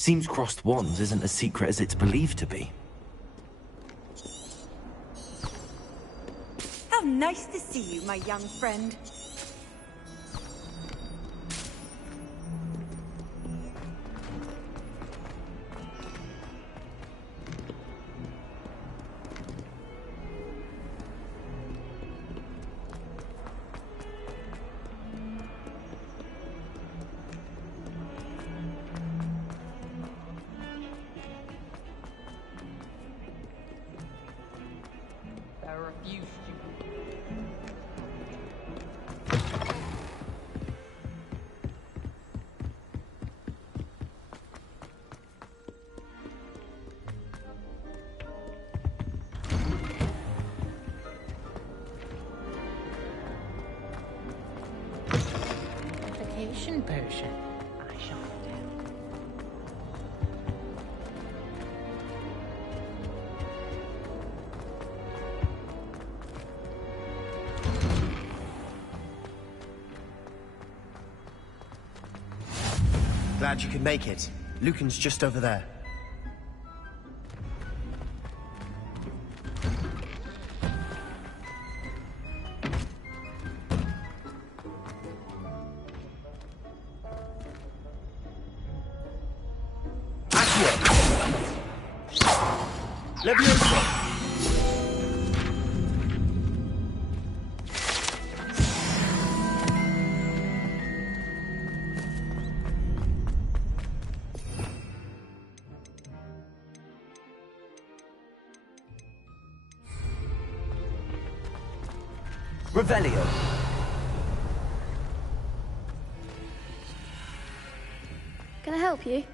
Seems crossed wands isn't as secret as it's believed to be. How nice to see you, my young friend. Potion. I shall do. Glad you could make it. Lucan's just over there. Revelio. Can I help you?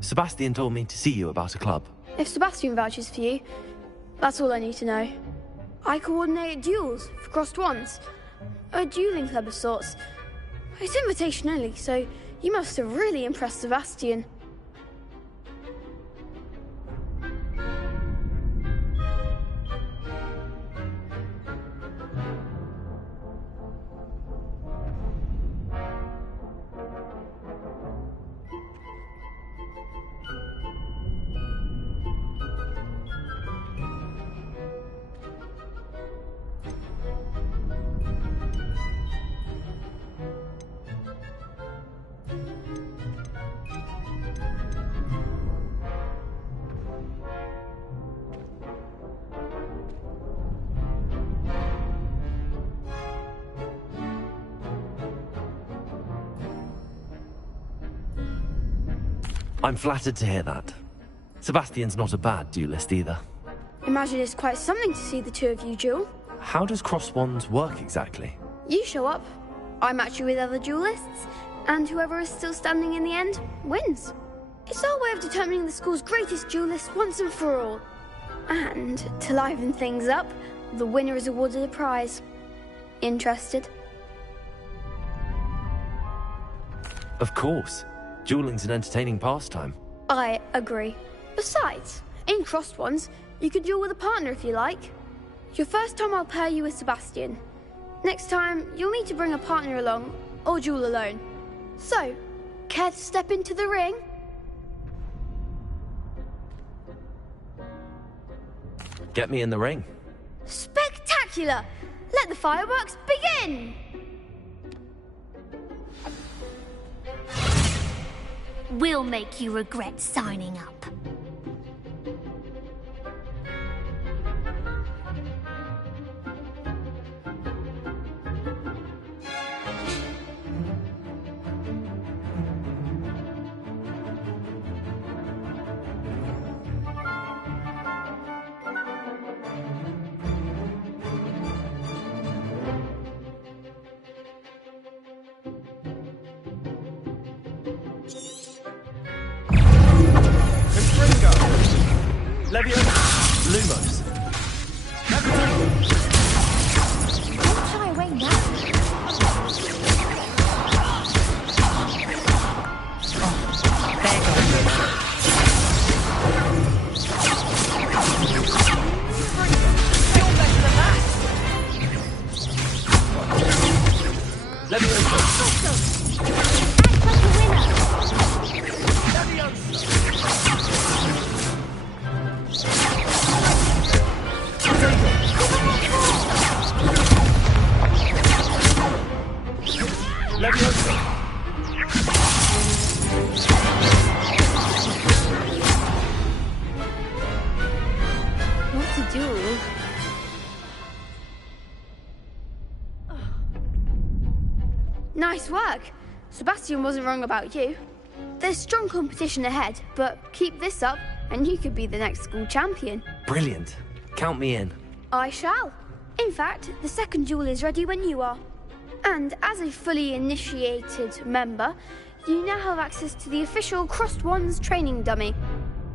Sebastian told me to see you about a club. If Sebastian vouches for you, that's all I need to know. I coordinate duels for crossed wands. A dueling club of sorts. It's invitation only, so you must have really impressed Sebastian. I'm flattered to hear that. Sebastian's not a bad duelist either. Imagine it's quite something to see the two of you duel. How does cross wands work exactly? You show up, I match you with other duelists, and whoever is still standing in the end wins. It's our way of determining the school's greatest duelist once and for all. And to liven things up, the winner is awarded a prize. Interested? Of course. Dueling's an entertaining pastime. I agree. Besides, in crossed ones, you could duel with a partner if you like. Your first time I'll pair you with Sebastian. Next time, you'll need to bring a partner along, or duel alone. So, care to step into the ring? Get me in the ring. Spectacular! Let the fireworks begin! We'll make you regret signing up. Lumos. Don't shy away now. What to do? Nice work. Sebastian wasn't wrong about you. There's strong competition ahead, but keep this up and you could be the next school champion. Brilliant. Count me in. I shall. In fact, the second duel is ready when you are. And as a fully initiated member, you now have access to the official Crossed Wands training dummy.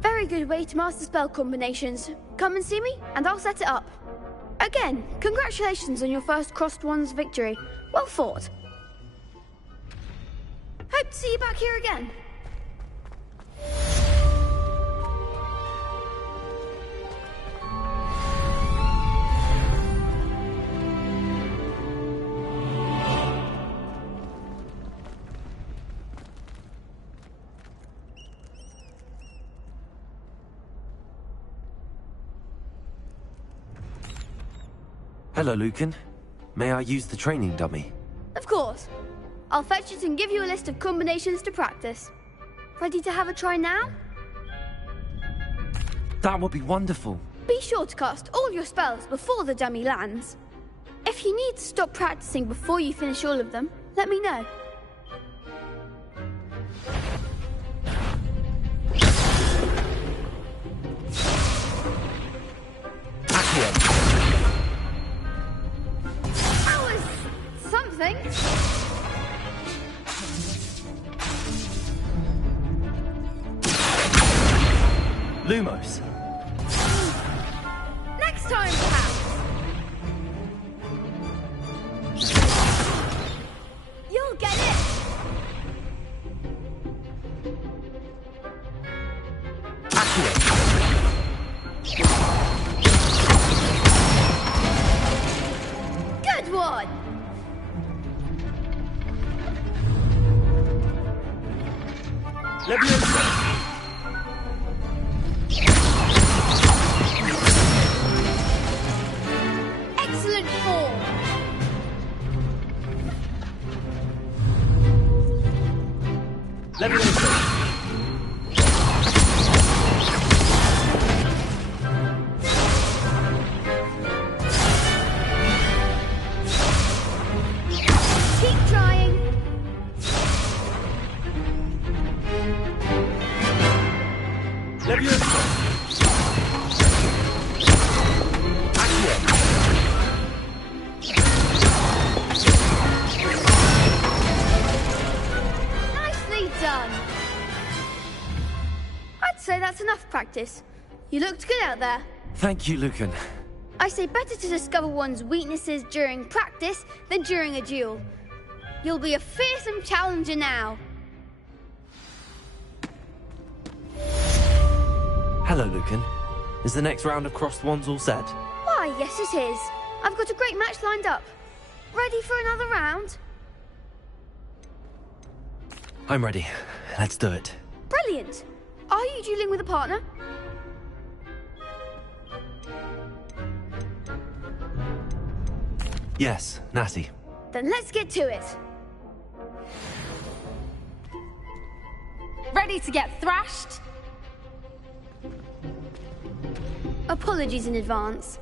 Very good way to master spell combinations. Come and see me, and I'll set it up. Again, congratulations on your first Crossed Wands victory. Well fought. Hope to see you back here again. Hello, Lucan. May I use the training dummy? Of course. I'll fetch it and give you a list of combinations to practice. Ready to have a try now? That would be wonderful. Be sure to cast all your spells before the dummy lands. If you need to stop practicing before you finish all of them, let me know. That was something. Lumos. Next time, perhaps. You'll get it. Good one. Excellent form. Keep trying. practice. You looked good out there. Thank you, Lucan. I say better to discover one's weaknesses during practice than during a duel. You'll be a fearsome challenger now. Hello, Lucan. Is the next round of crossed wands all set? Why, yes it is. I've got a great match lined up. Ready for another round? I'm ready. Let's do it. Brilliant. Are you dueling with a partner? Yes, Natty. Then let's get to it. Ready to get thrashed? Apologies in advance.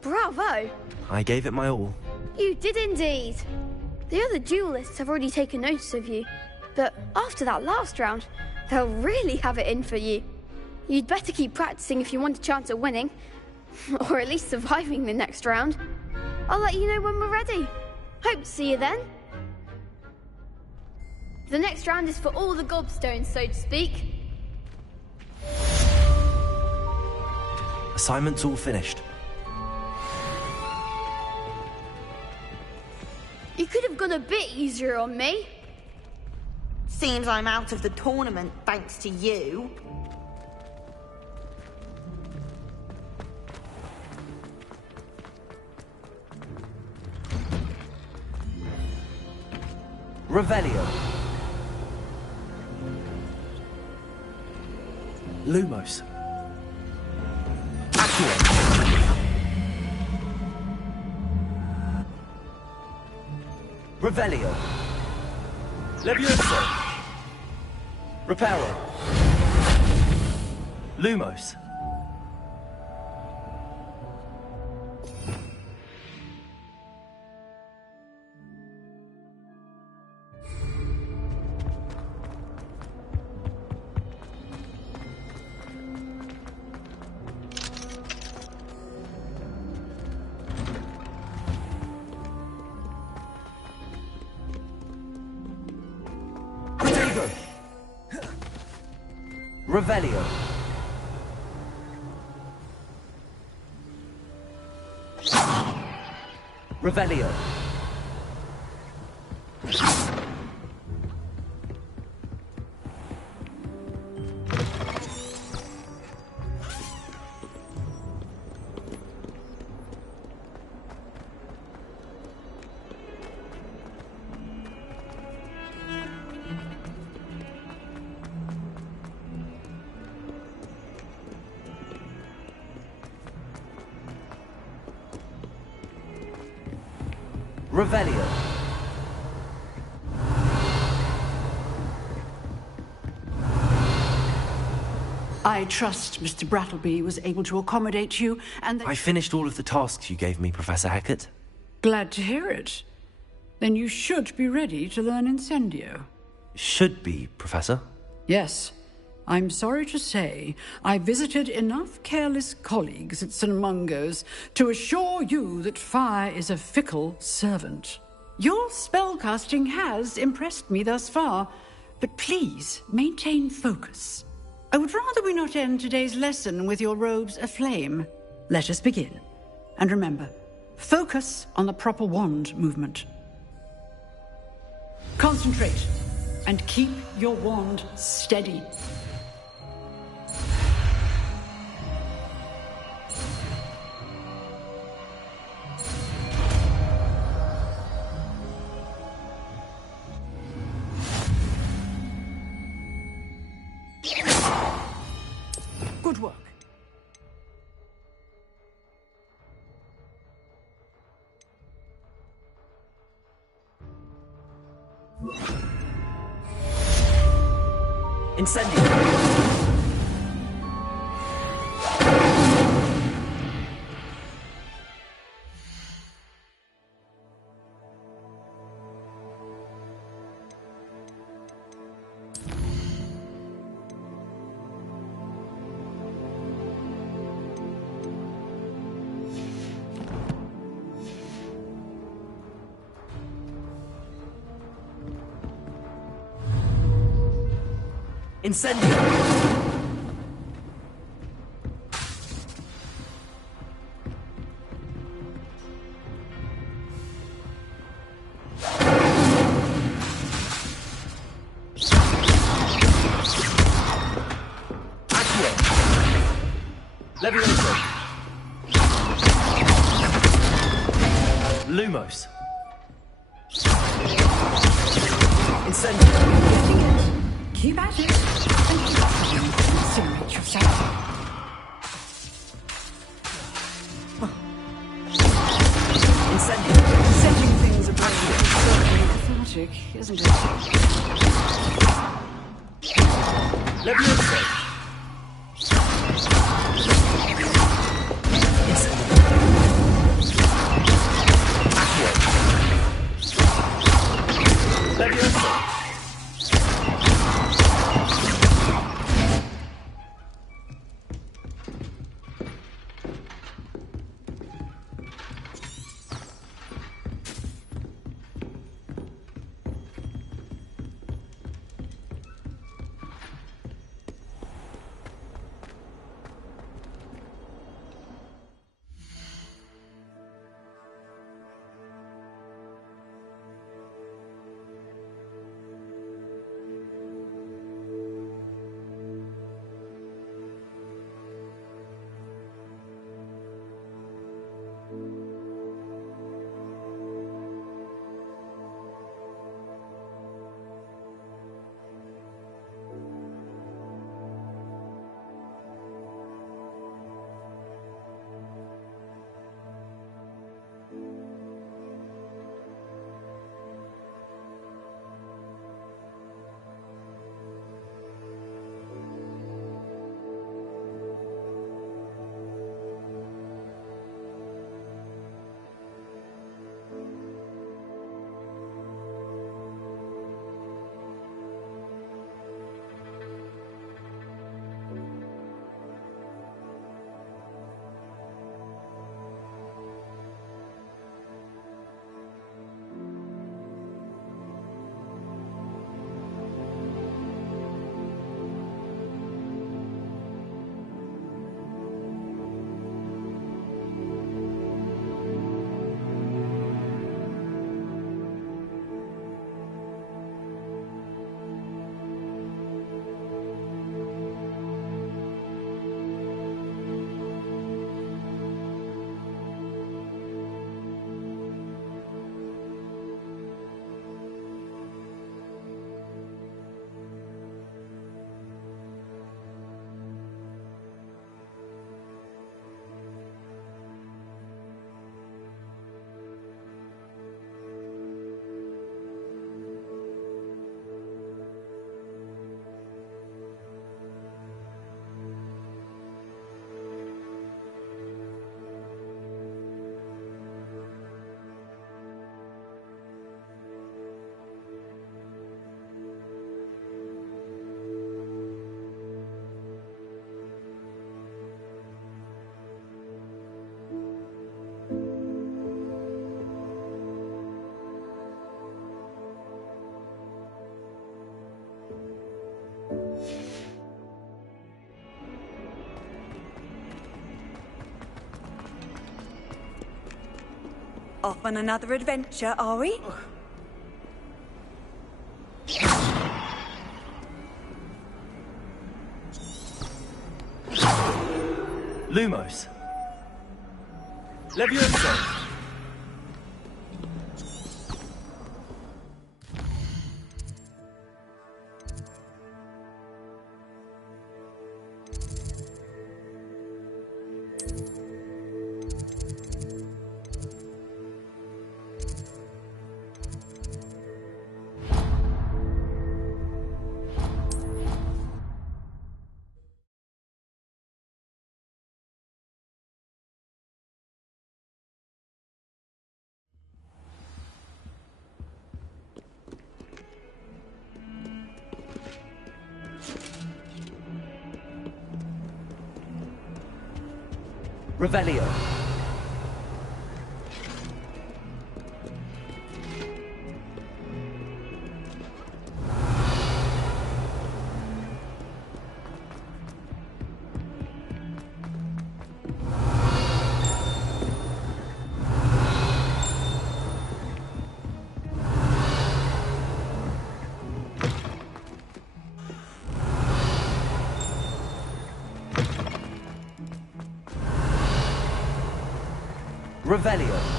Bravo! I gave it my all. You did indeed. The other duelists have already taken notice of you, but after that last round, they'll really have it in for you. You'd better keep practicing if you want a chance at winning, or at least surviving the next round. I'll let you know when we're ready. Hope to see you then. The next round is for all the gobstones, so to speak. Assignment's all finished. You could have gone a bit easier on me. Seems I'm out of the tournament thanks to you. Revelio. Lumos. Accio. Revelio. Levioso. Reparo. Lumos. Revelio. Revelio. Revelio. I trust Mr. Brattleby was able to accommodate you, and I finished all of the tasks you gave me, Professor Hecat. Glad to hear it. Then you should be ready to learn Incendio. Should be, Professor. Yes. I'm sorry to say, I visited enough careless colleagues at St. Mungo's to assure you that fire is a fickle servant. Your spellcasting has impressed me thus far, but please maintain focus. I would rather we not end today's lesson with your robes aflame. Let us begin. And remember, focus on the proper wand movement. Concentrate, and keep your wand steady. Good work. Incendio! Incendio! Accio! Levioso! Lumos. Incendio! Keep at it, and keep trying to incinerate yourself. Incendio! Setting things ablaze is certainly cathartic, isn't it? Levioso! Incendio! Accio! Levioso! Off on another adventure, are we? Lumos. Levioso. Revelio. Revelio.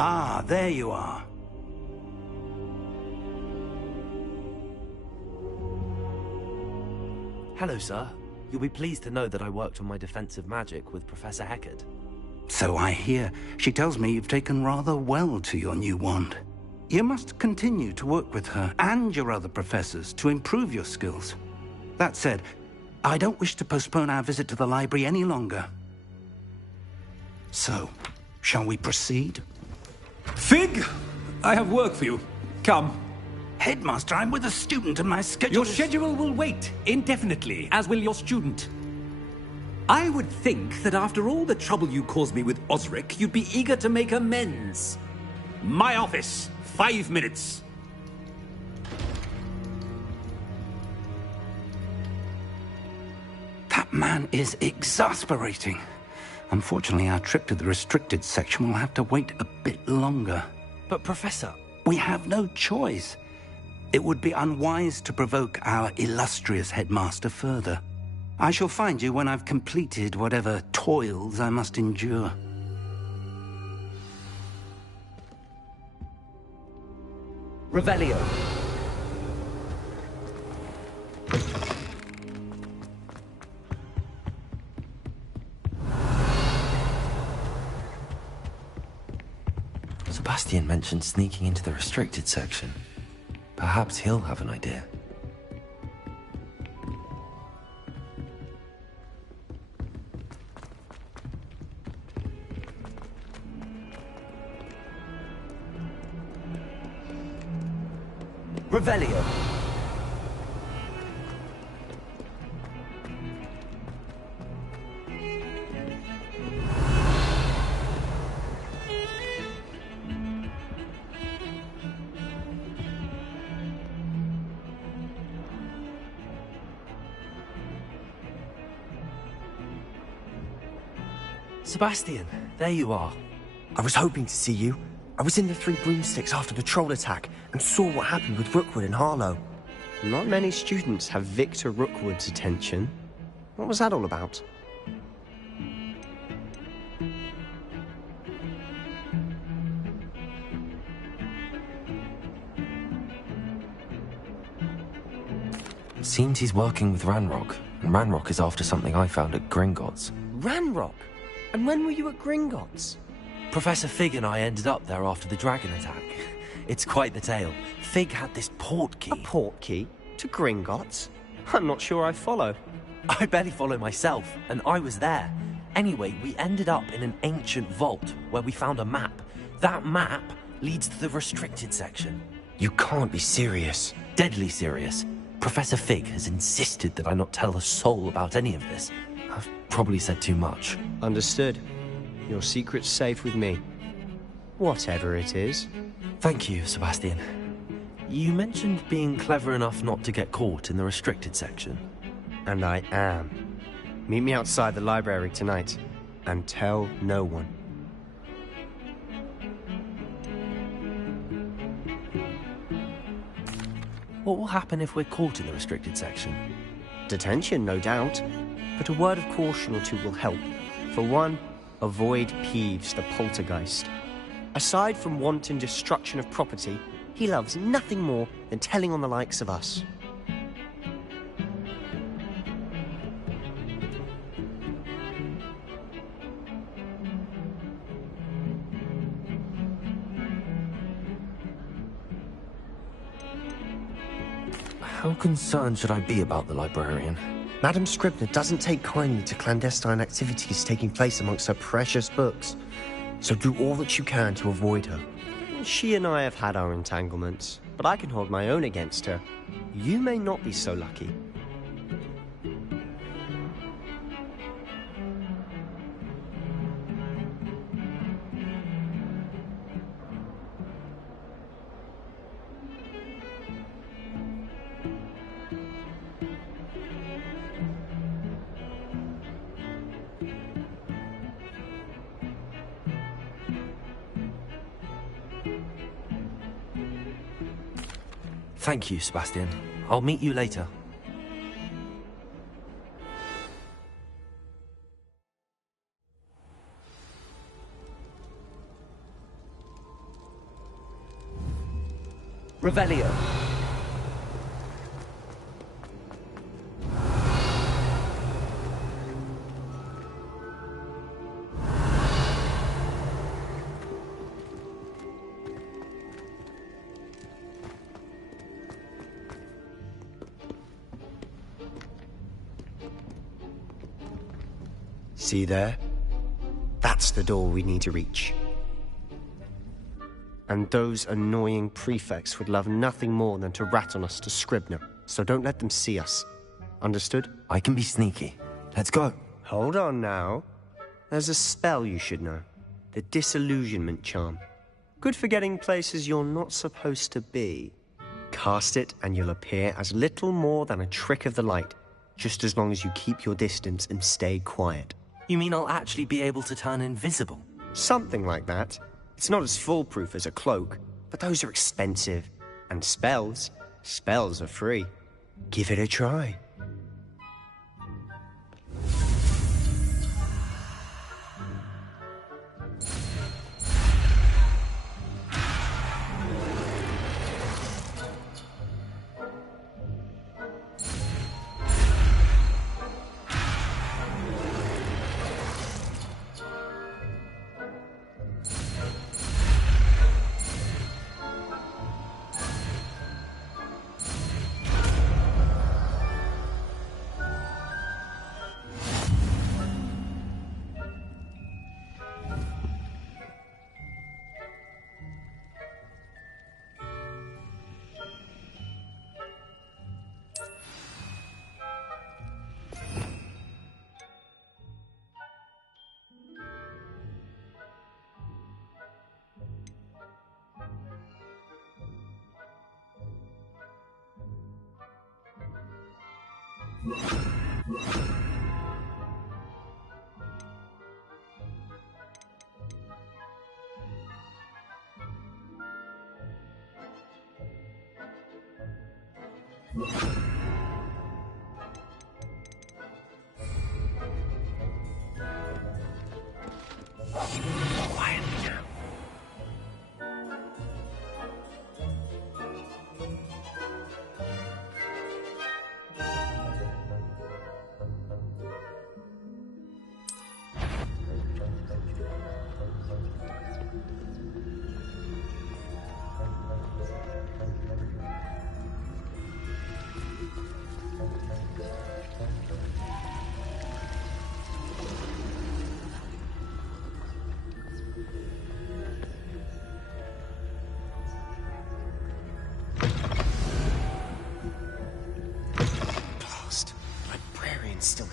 Ah, there you are. Hello, sir. You'll be pleased to know that I worked on my defensive magic with Professor Heckard. So I hear. She tells me you've taken rather well to your new wand. You must continue to work with her and your other professors to improve your skills. That said, I don't wish to postpone our visit to the library any longer. So, shall we proceed? Fig! I have work for you. Come. Headmaster, I'm with a student and my schedule Your schedule will wait indefinitely, as will your student. I would think that after all the trouble you caused me with Osric, you'd be eager to make amends. My office. 5 minutes. That man is exasperating. Unfortunately, our trip to the restricted section will have to wait a bit longer. But, Professor... We have no choice. It would be unwise to provoke our illustrious headmaster further. I shall find you when I've completed whatever toils I must endure. Revelio. Sebastian mentioned sneaking into the restricted section. Perhaps he'll have an idea. Revelio. Sebastian, there you are. I was hoping to see you. I was in the Three Broomsticks after the troll attack and saw what happened with Rookwood and Harlow. Not many students have Victor Rookwood's attention. What was that all about? Seems he's working with Ranrock, and Ranrock is after something I found at Gringotts. Ranrock? And when were you at Gringotts? Professor Fig and I ended up there after the dragon attack. It's quite the tale. Fig had this port key. A port key? To Gringotts? I'm not sure I follow. I barely follow myself, and I was there. Anyway, we ended up in an ancient vault where we found a map. That map leads to the restricted section. You can't be serious. Deadly serious. Professor Fig has insisted that I not tell a soul about any of this. I've probably said too much. Understood. Your secret's safe with me. Whatever it is. Thank you, Sebastian. You mentioned being clever enough not to get caught in the restricted section. And I am. Meet me outside the library tonight. And tell no one. What will happen if we're caught in the restricted section? Detention, no doubt. But a word of caution or two will help. For one, avoid Peeves the poltergeist. Aside from wanton destruction of property, he loves nothing more than telling on the likes of us. How concerned should I be about the librarian? Madam Scribner doesn't take kindly to clandestine activities taking place amongst her precious books. So do all that you can to avoid her. She and I have had our entanglements, but I can hold my own against her. You may not be so lucky. Thank you, Sebastian. I'll meet you later. Revelio. See there? That's the door we need to reach. And those annoying prefects would love nothing more than to rat on us to Scribner, so don't let them see us. Understood? I can be sneaky. Let's go. Hold on now. There's a spell you should know. The Disillusionment Charm. Good for getting places you're not supposed to be. Cast it and you'll appear as little more than a trick of the light, just as long as you keep your distance and stay quiet. You mean I'll actually be able to turn invisible? Something like that. It's not as foolproof as a cloak, but those are expensive. And spells are free. Give it a try.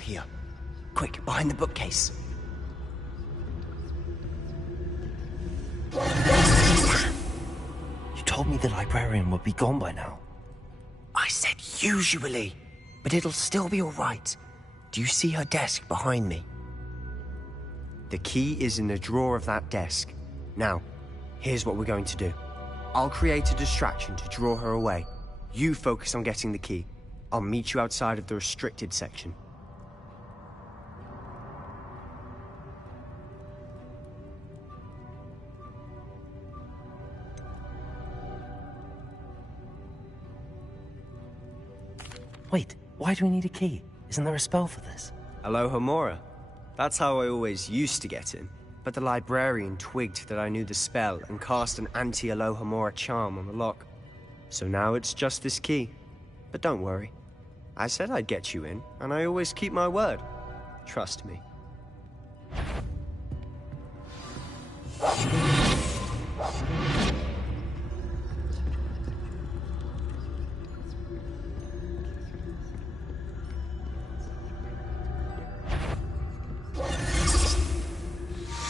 here. Quick, behind the bookcase. You told me the librarian would be gone by now. I said usually, but it'll still be all right. Do you see her desk behind me? The key is in the drawer of that desk. Now, here's what we're going to do. I'll create a distraction to draw her away. You focus on getting the key. I'll meet you outside of the restricted section. Wait, why do we need a key? Isn't there a spell for this? Alohomora. That's how I always used to get in. But the librarian twigged that I knew the spell and cast an anti-Alohomora charm on the lock. So now it's just this key. But don't worry. I said I'd get you in, and I always keep my word. Trust me.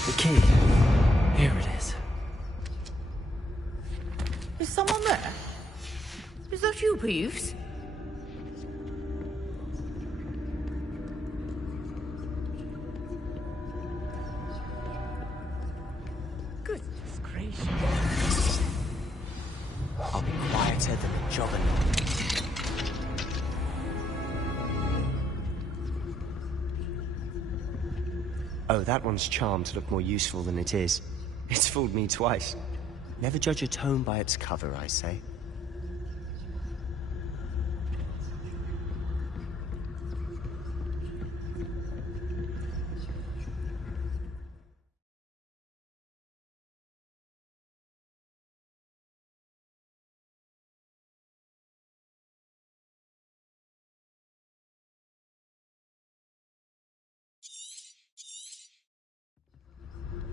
The key. Here it is. Is someone there? Is that you, Peeves? Goodness gracious. I'll be quieter than a juggernaut. Oh, that one's charmed to look more useful than it is. It's fooled me twice. Never judge a tome by its cover, I say.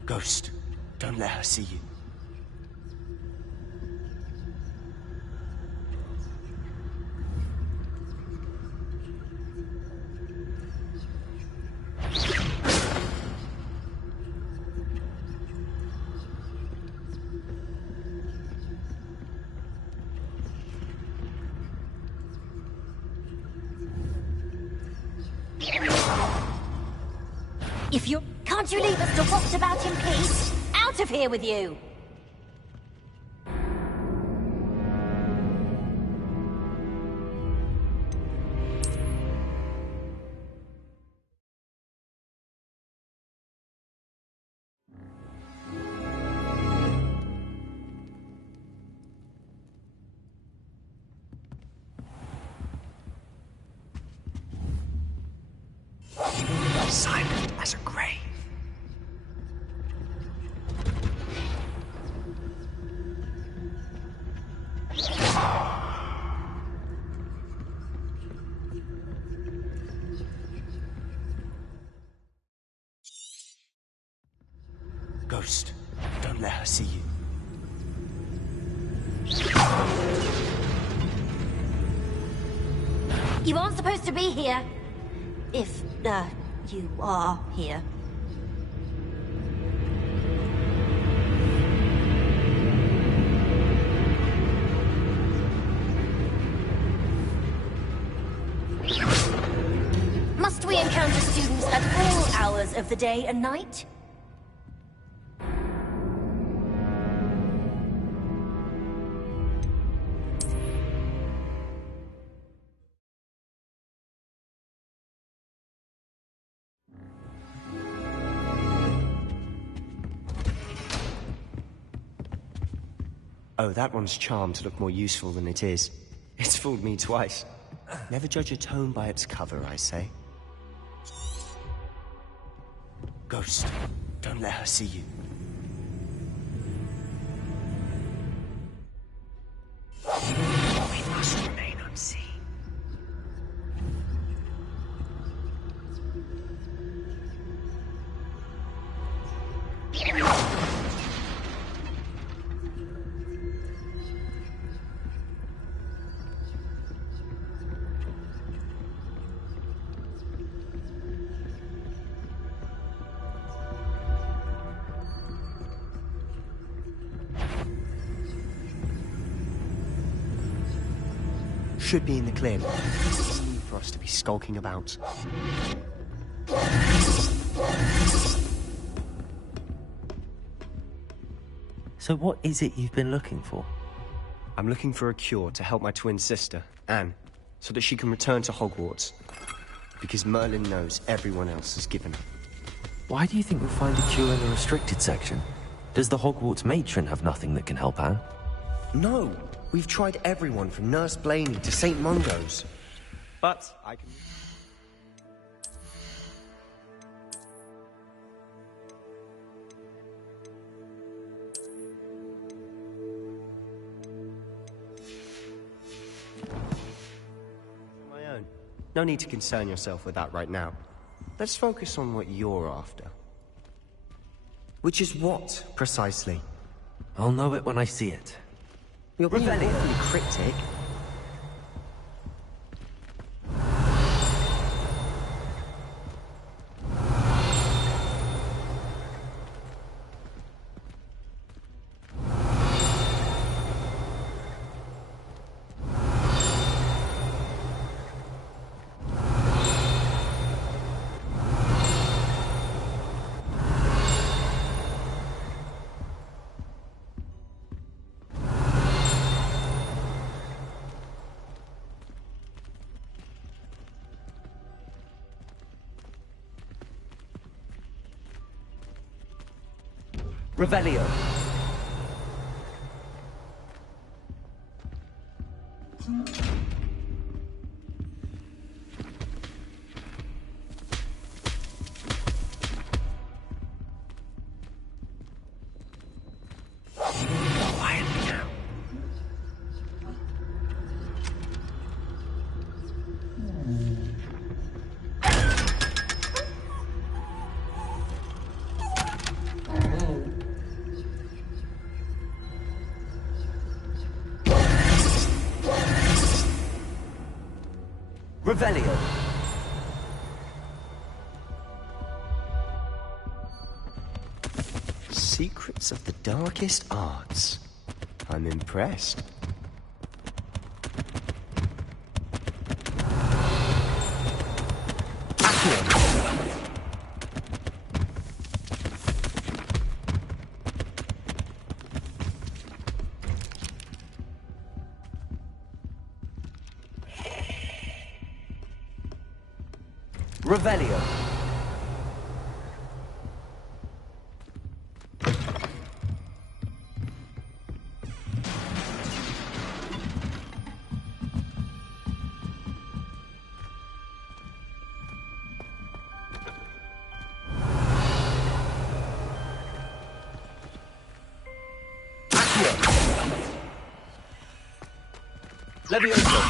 Ghost, don't let her see you. If you can't you leave us to walk about in peace? Out of here with you! Silent as a grave. Ghost, don't let her see you. You aren't supposed to be here. If, you are here. Must we encounter students at all hours of the day and night? Oh, that one's charmed to look more useful than it is. It's fooled me twice. Never judge a tome by its cover, I say. Ghost, don't let her see you. We must remain unseen. should be in the clear. There's no need for us to be skulking about. So what is it you've been looking for? I'm looking for a cure to help my twin sister, Anne, so that she can return to Hogwarts. Because Merlin knows everyone else is given her. Why do you think we'll find a cure in the restricted section? Does the Hogwarts matron have nothing that can help Anne? No! We've tried everyone from Nurse Blaney to St. Mungo's. But I can... my own. No need to concern yourself with that right now. Let's focus on what you're after. Which is what, precisely? I'll know it when I see it. You're being awfully cryptic. Revelio. Quietly now. Revelio. Secrets of the darkest arts. I'm impressed. Revelio. Levioso.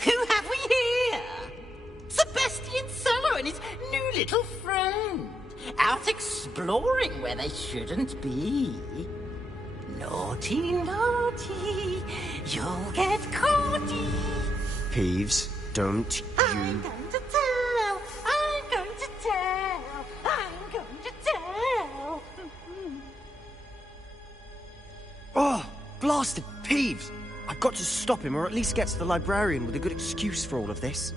Who have we here? Sebastian Seller and his new little friend. Out exploring where they shouldn't be. Naughty, naughty. You'll get caughty. Peeves, don't I'm going to tell. I'm going to tell. I'm going to tell. Oh, blasted Peeves! I've got to stop him, or at least get to the librarian with a good excuse for all of this.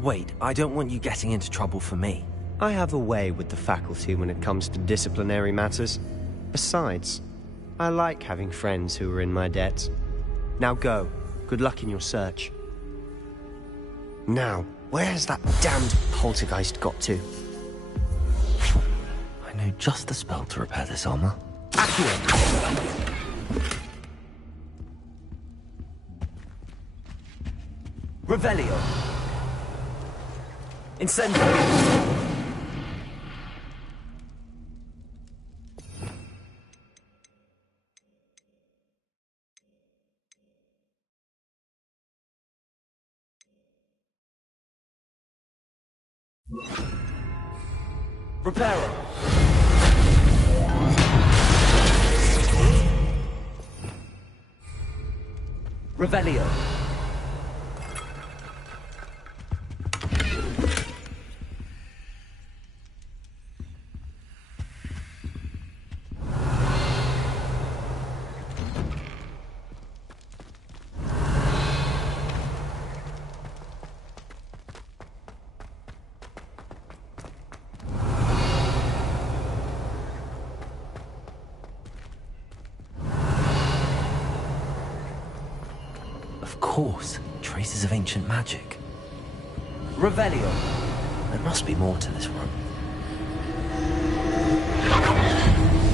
Wait, I don't want you getting into trouble for me. I have a way with the faculty when it comes to disciplinary matters. Besides, I like having friends who are in my debt. Now go. Good luck in your search. Now, where has that damned poltergeist got to? I know just the spell to repair this armor. Accio! Revelio. Incendio. You Reparo. Revelio. Of course, traces of ancient magic. Revelio. There must be more to this room.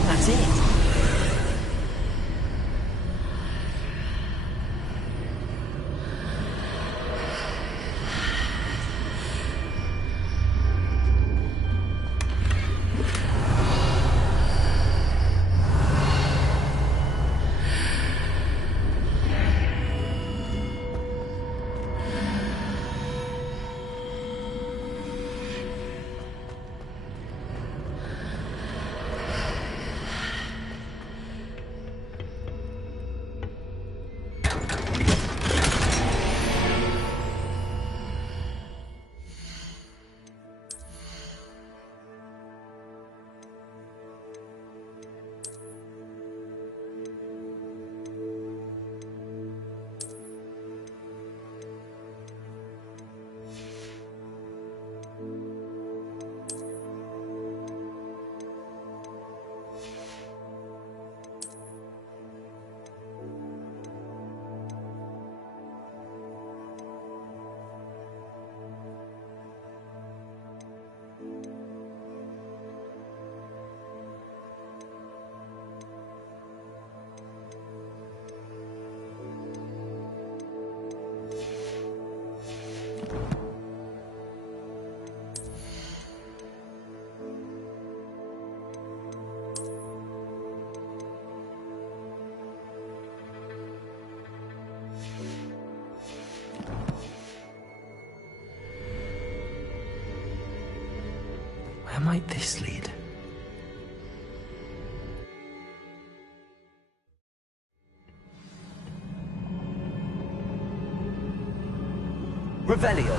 That's it. Where might this lead? Revelio.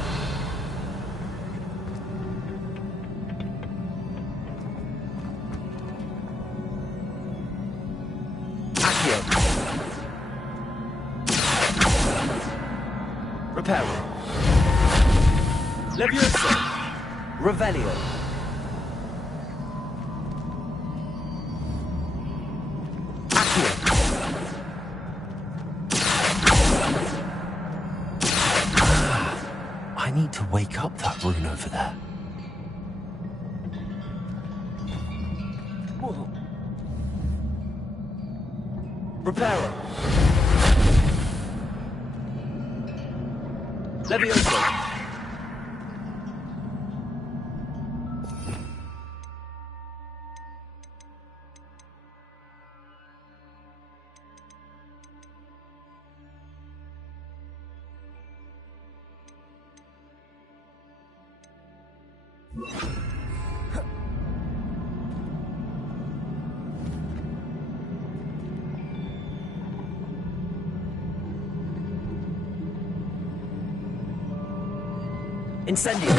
Accio. Reparo. Levioso. Revelio. I need to wake up that rune over there. Whoa. Reparo. Levioso. Incendio.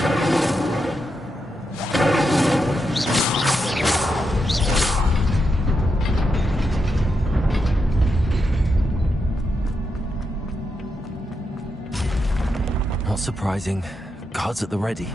Not surprising. Guards at the ready.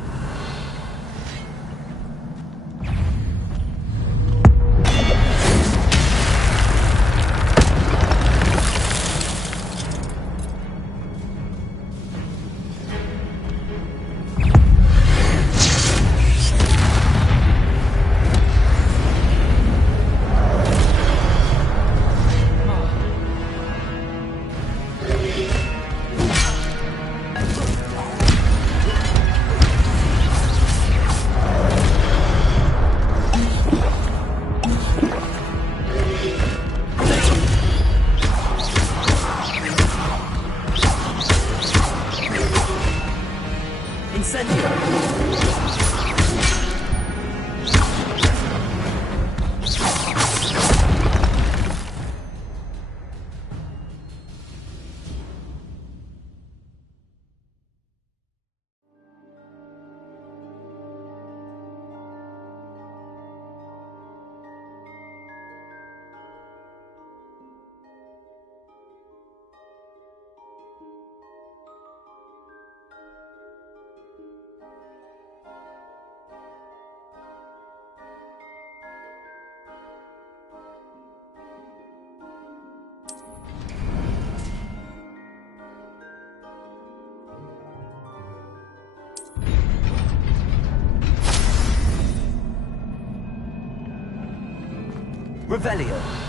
Revelio.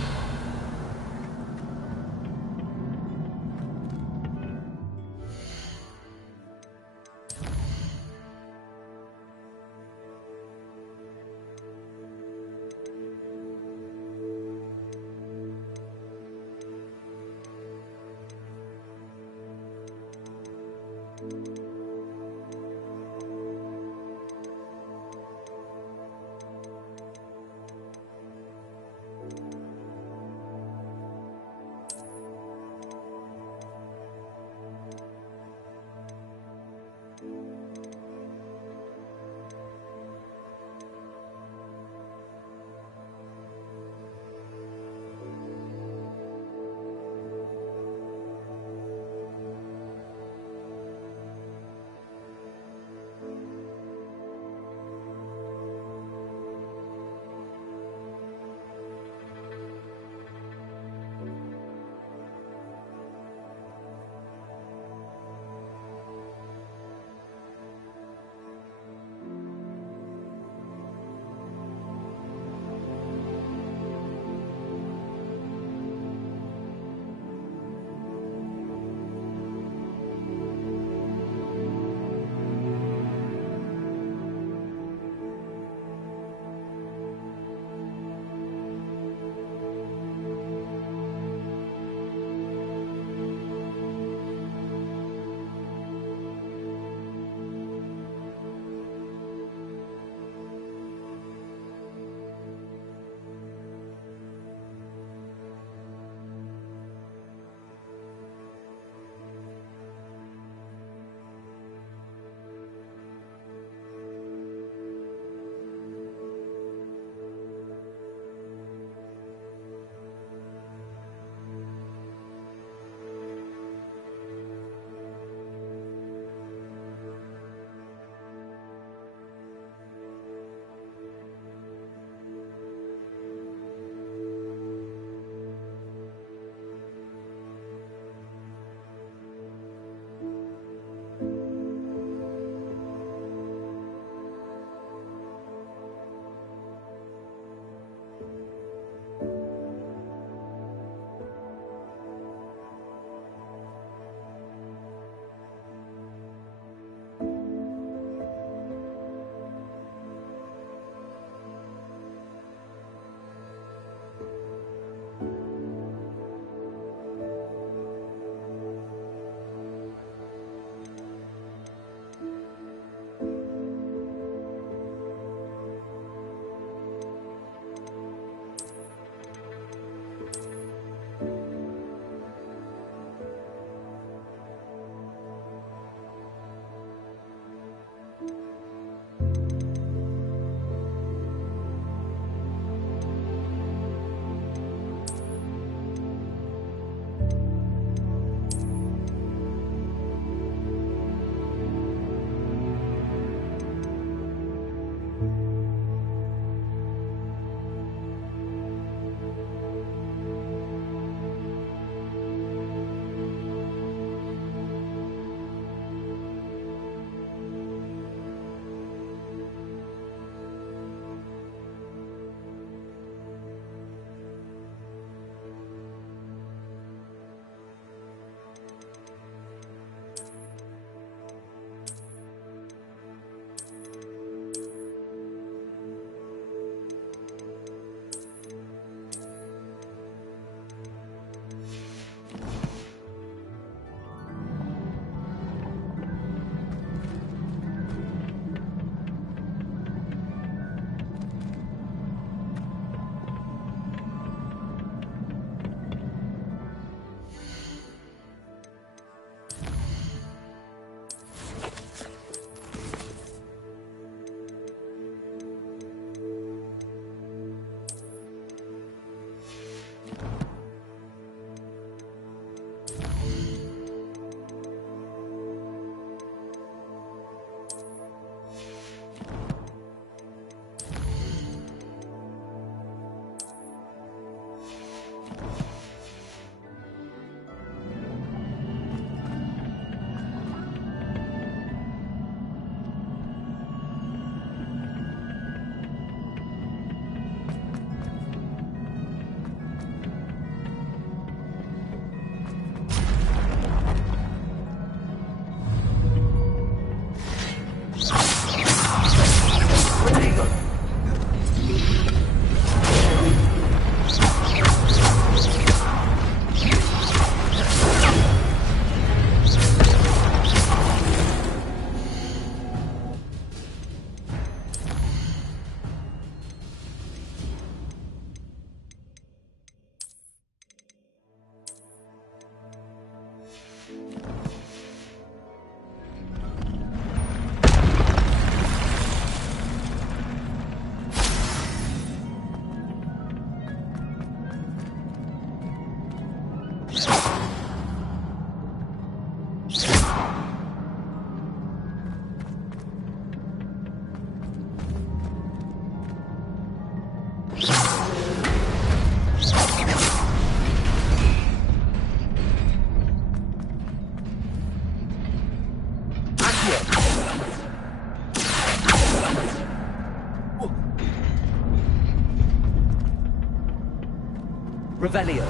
Revelio.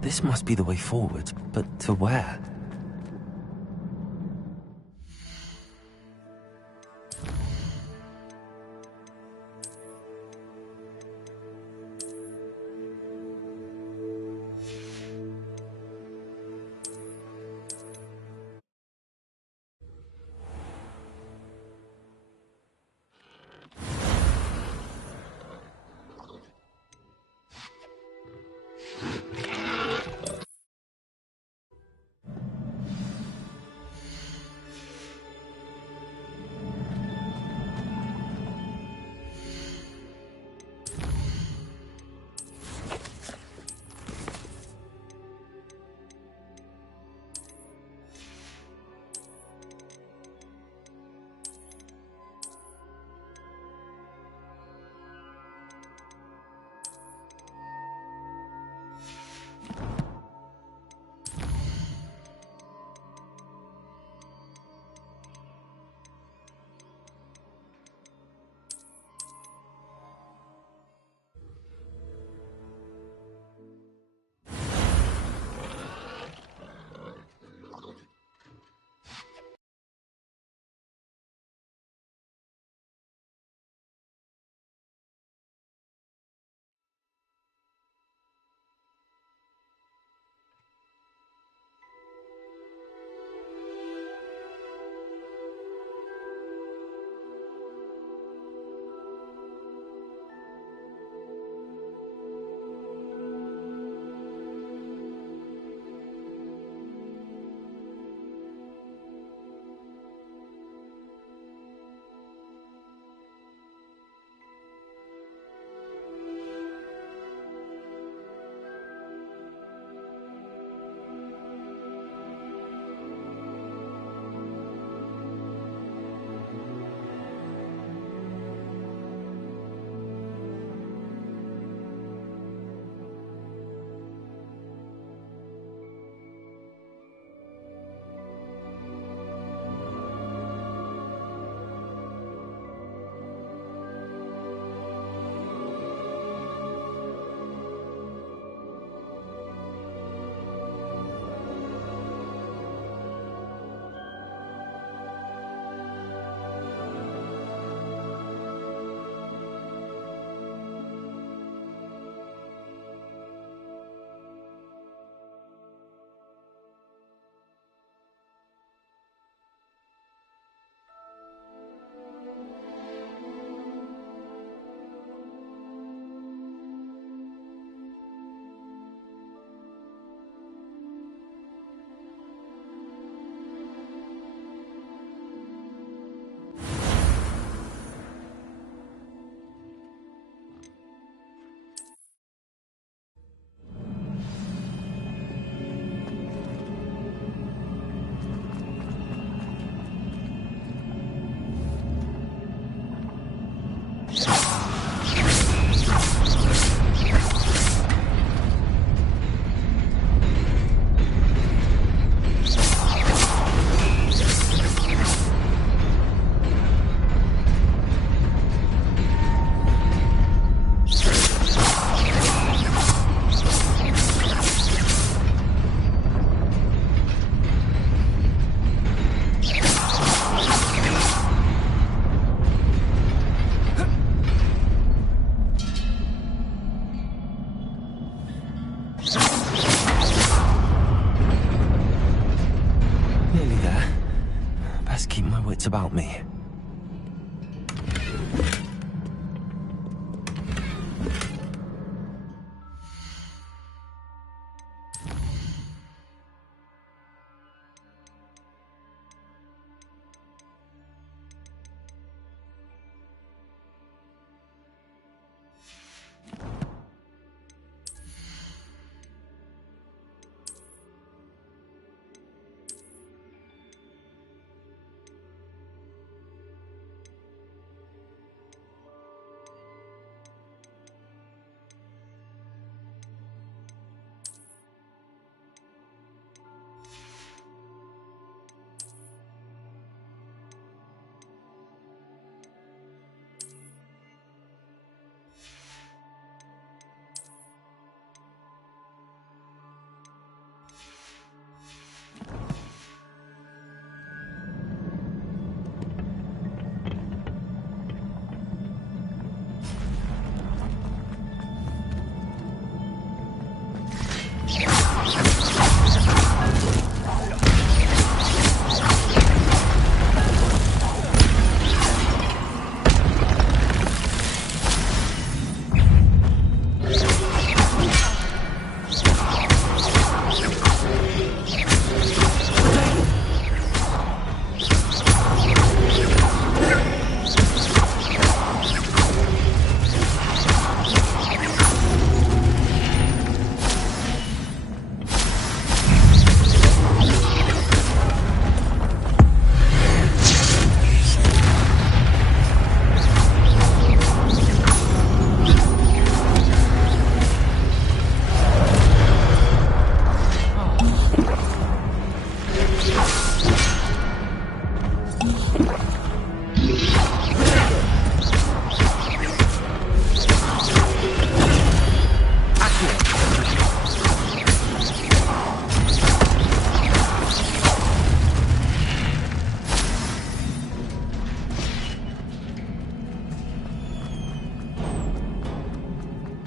This must be the way forward, but to where? About me.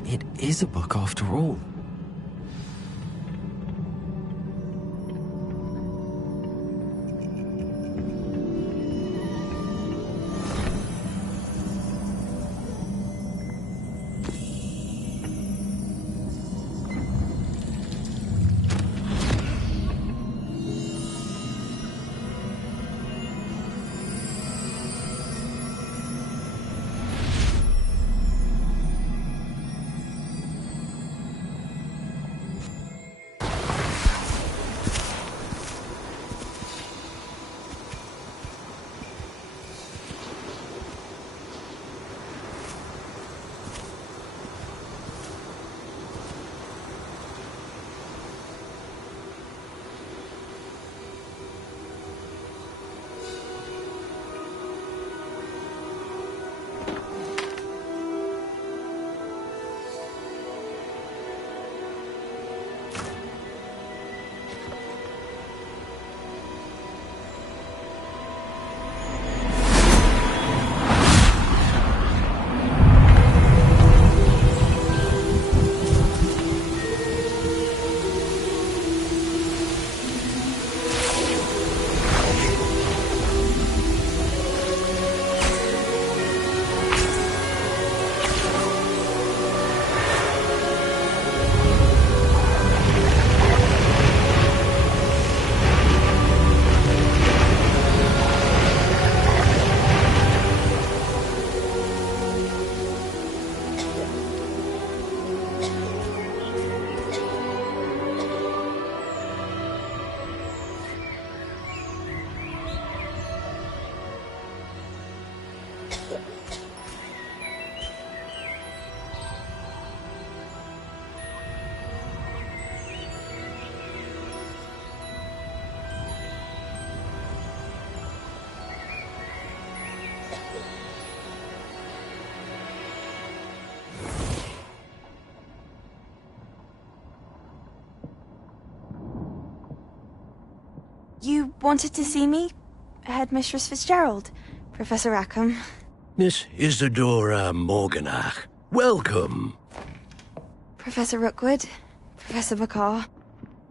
It is a book after all. You wanted to see me? Headmistress Fitzgerald? Professor Rackham? Miss Isadora Morganach, welcome. Professor Rookwood? Professor Bakar?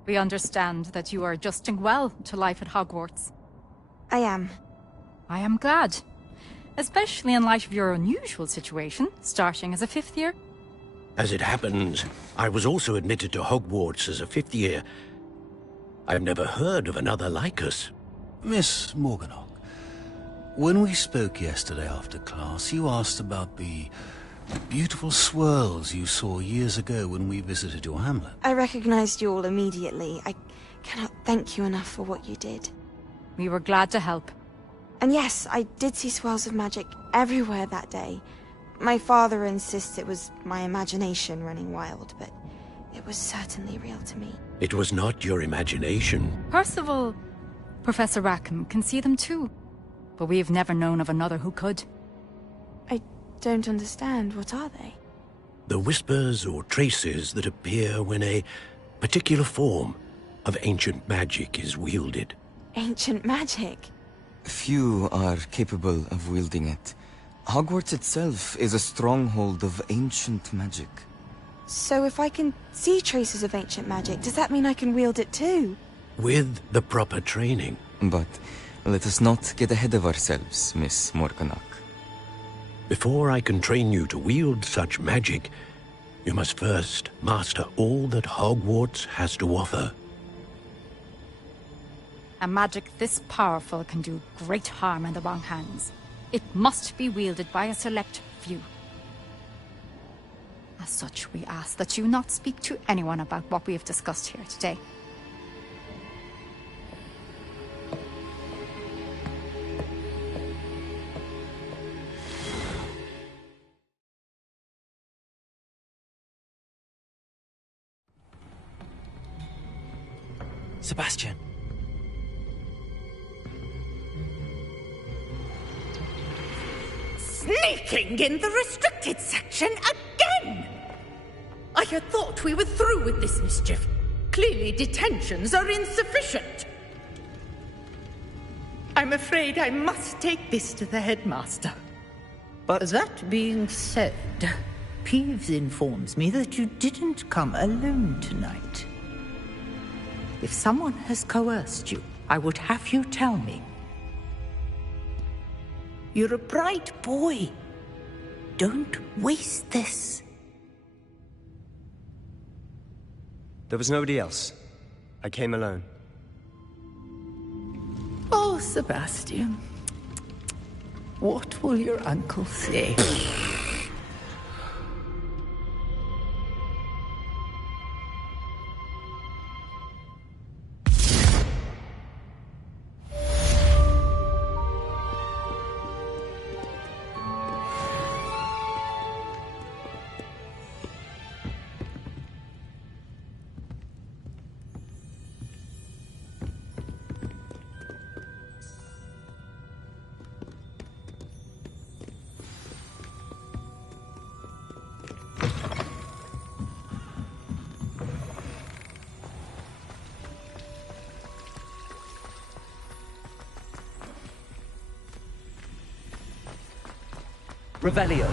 We understand that you are adjusting well to life at Hogwarts. I am. I am glad. Especially in light of your unusual situation, starting as a 5th year. As it happens, I was also admitted to Hogwarts as a 5th year. I've never heard of another like us. Miss Morganach, when we spoke yesterday after class, you asked about the beautiful swirls you saw years ago when we visited your hamlet. I recognized you all immediately. I cannot thank you enough for what you did. We were glad to help. And yes, I did see swirls of magic everywhere that day. My father insists it was my imagination running wild, but it was certainly real to me. It was not your imagination. Percival, Professor Rackham can see them too. But we have never known of another who could. I don't understand. What are they? The whispers or traces that appear when a particular form of ancient magic is wielded. Ancient magic? Few are capable of wielding it. Hogwarts itself is a stronghold of ancient magic. So if I can see traces of ancient magic, does that mean I can wield it too? With the proper training. But let us not get ahead of ourselves, Miss Morganach. Before I can train you to wield such magic, you must first master all that Hogwarts has to offer. A magic this powerful can do great harm in the wrong hands. It must be wielded by a select few. As such, we ask that you not speak to anyone about what we have discussed here today. Sebastian. Sneaking in the restricted section again! I had thought we were through with this mischief. Clearly detentions are insufficient. I'm afraid I must take this to the headmaster. But that being said, Peeves informs me that you didn't come alone tonight. If someone has coerced you, I would have you tell me. You're a bright boy. Don't waste this. There was nobody else. I came alone. Oh, Sebastian. What will your uncle say? Revelio.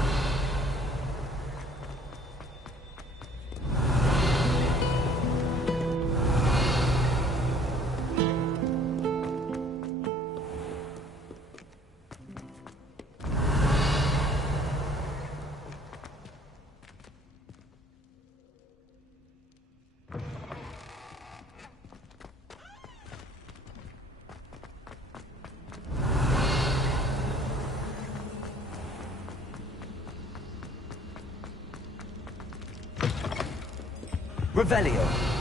Revelio.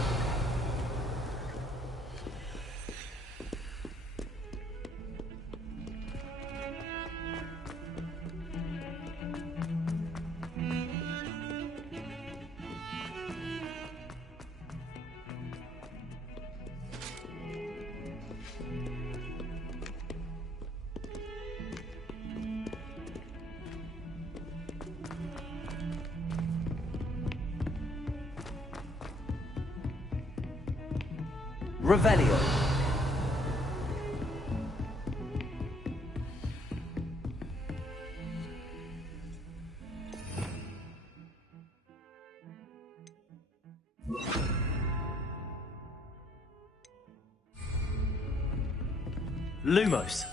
Revelio. Lumos.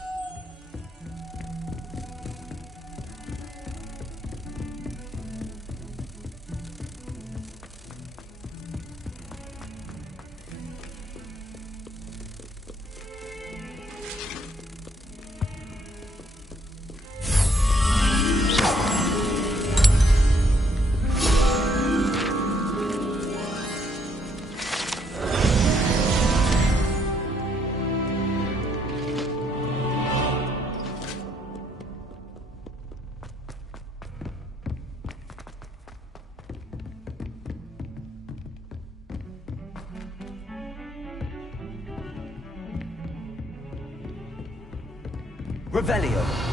Revelio.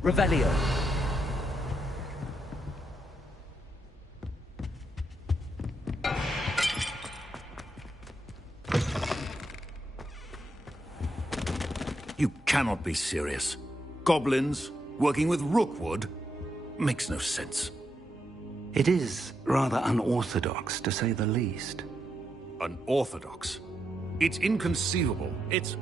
Revelio. You cannot be serious. Goblins working with Rookwood? Makes no sense. It is rather unorthodox, to say the least. Unorthodox? It's inconceivable. It's...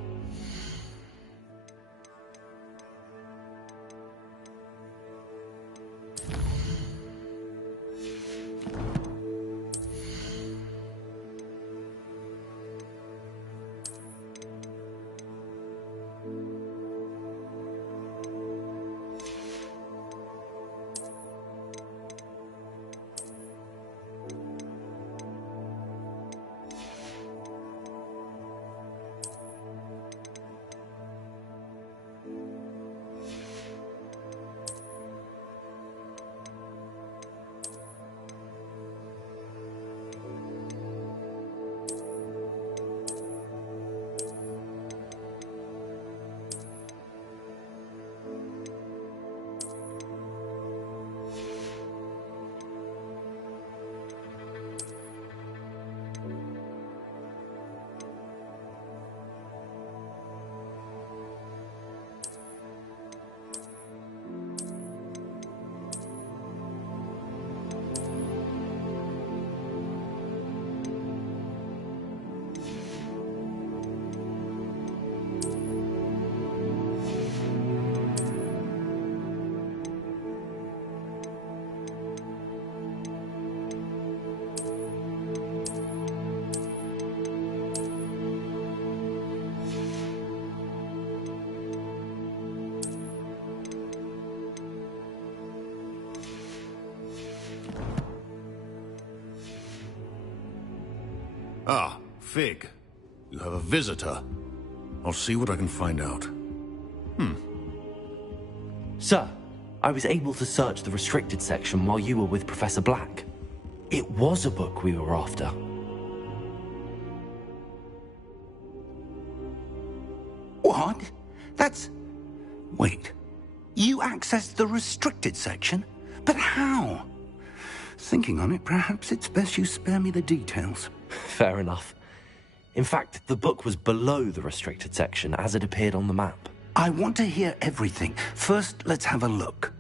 Ah, Fig. You have a visitor. I'll see what I can find out. Sir, I was able to search the restricted section while you were with Professor Black. It was a book we were after. What? That's... Wait. You accessed the restricted section? But how? Thinking on it, perhaps it's best you spare me the details. Fair enough. In fact, the book was below the restricted section as it appeared on the map. I want to hear everything. First, let's have a look.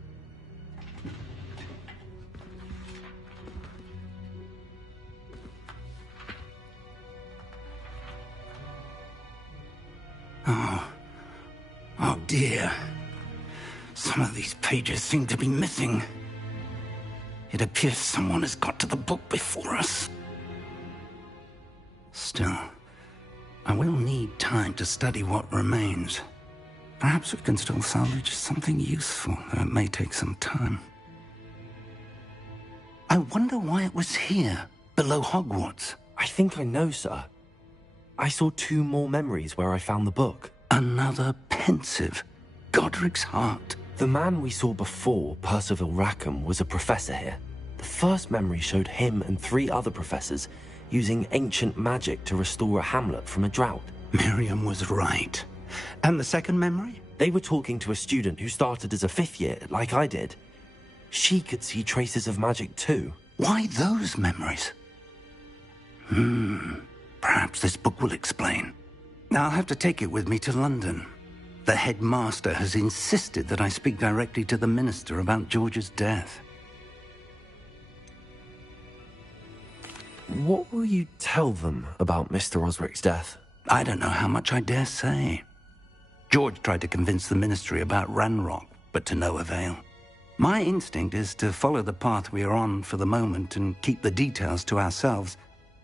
Oh dear. Some of these pages seem to be missing. It appears someone has got to the book before us. Still, I will need time to study what remains. Perhaps we can still salvage something useful, though it may take some time. I wonder why it was here, below Hogwarts. I think I know, sir. I saw 2 more memories where I found the book. Another pensive. Godric's heart. The man we saw before, Percival Rackham, was a professor here. The first memory showed him and 3 other professors using ancient magic to restore a hamlet from a drought. Miriam was right. And the second memory? They were talking to a student who started as a 5th year, like I did. She could see traces of magic too. Why those memories? Perhaps this book will explain. I'll have to take it with me to London. The headmaster has insisted that I speak directly to the minister about George's death. What will you tell them about Mr. Osric's death? I don't know how much I dare say. George tried to convince the ministry about Ranrock, but to no avail. My instinct is to follow the path we are on for the moment and keep the details to ourselves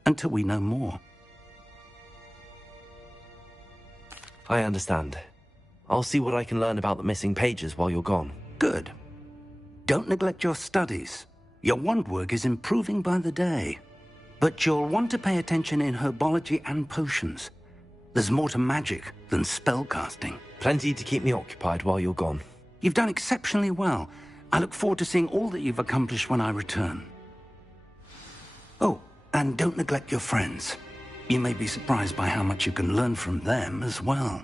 until we know more. I understand. I'll see what I can learn about the missing pages while you're gone. Good. Don't neglect your studies. Your wand work is improving by the day. But you'll want to pay attention in herbology and potions. There's more to magic than spellcasting. Plenty to keep me occupied while you're gone. You've done exceptionally well. I look forward to seeing all that you've accomplished when I return. Oh, and don't neglect your friends. You may be surprised by how much you can learn from them as well.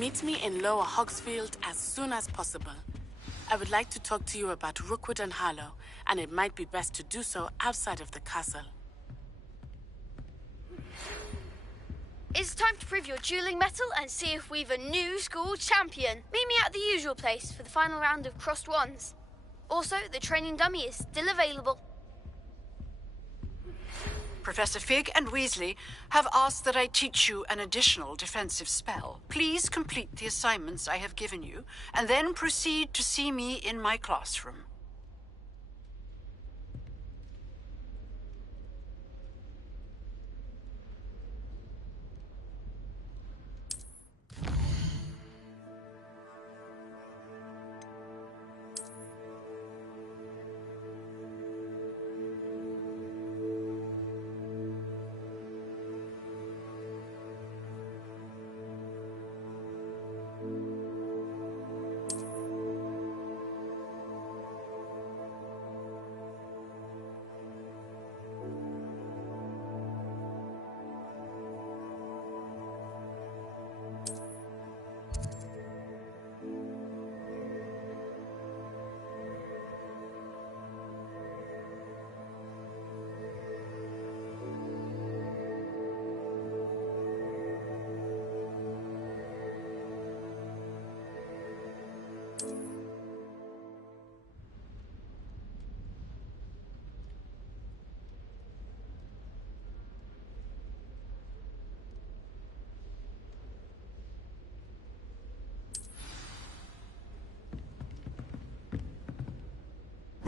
Meet me in Lower Hogsfield as soon as possible. I would like to talk to you about Rookwood and Harlow, and it might be best to do so outside of the castle. It's time to prove your dueling mettle and see if we've a new school champion. Meet me at the usual place for the final round of crossed wands. Also, the training dummy is still available. Professor Fig and Weasley have asked that I teach you an additional defensive spell. Please complete the assignments I have given you, and then proceed to see me in my classroom.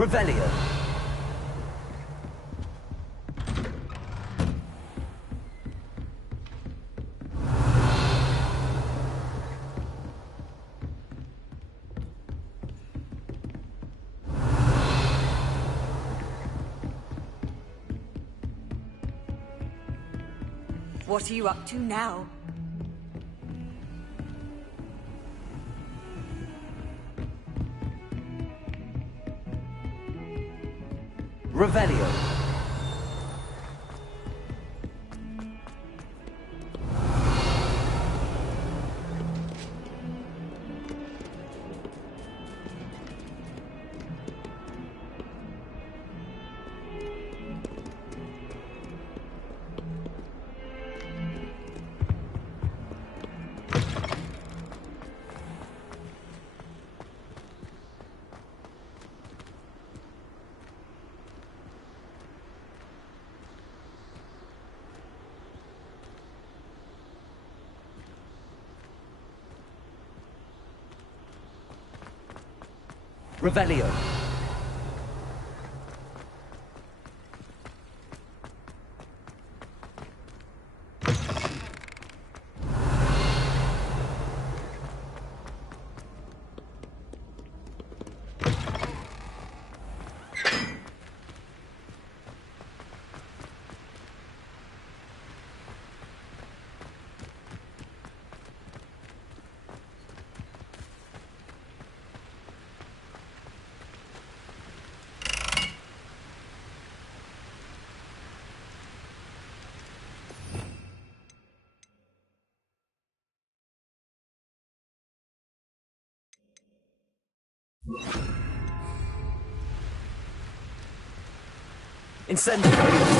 Revelio. What are you up to now? Revelio. Revelio. Incendio!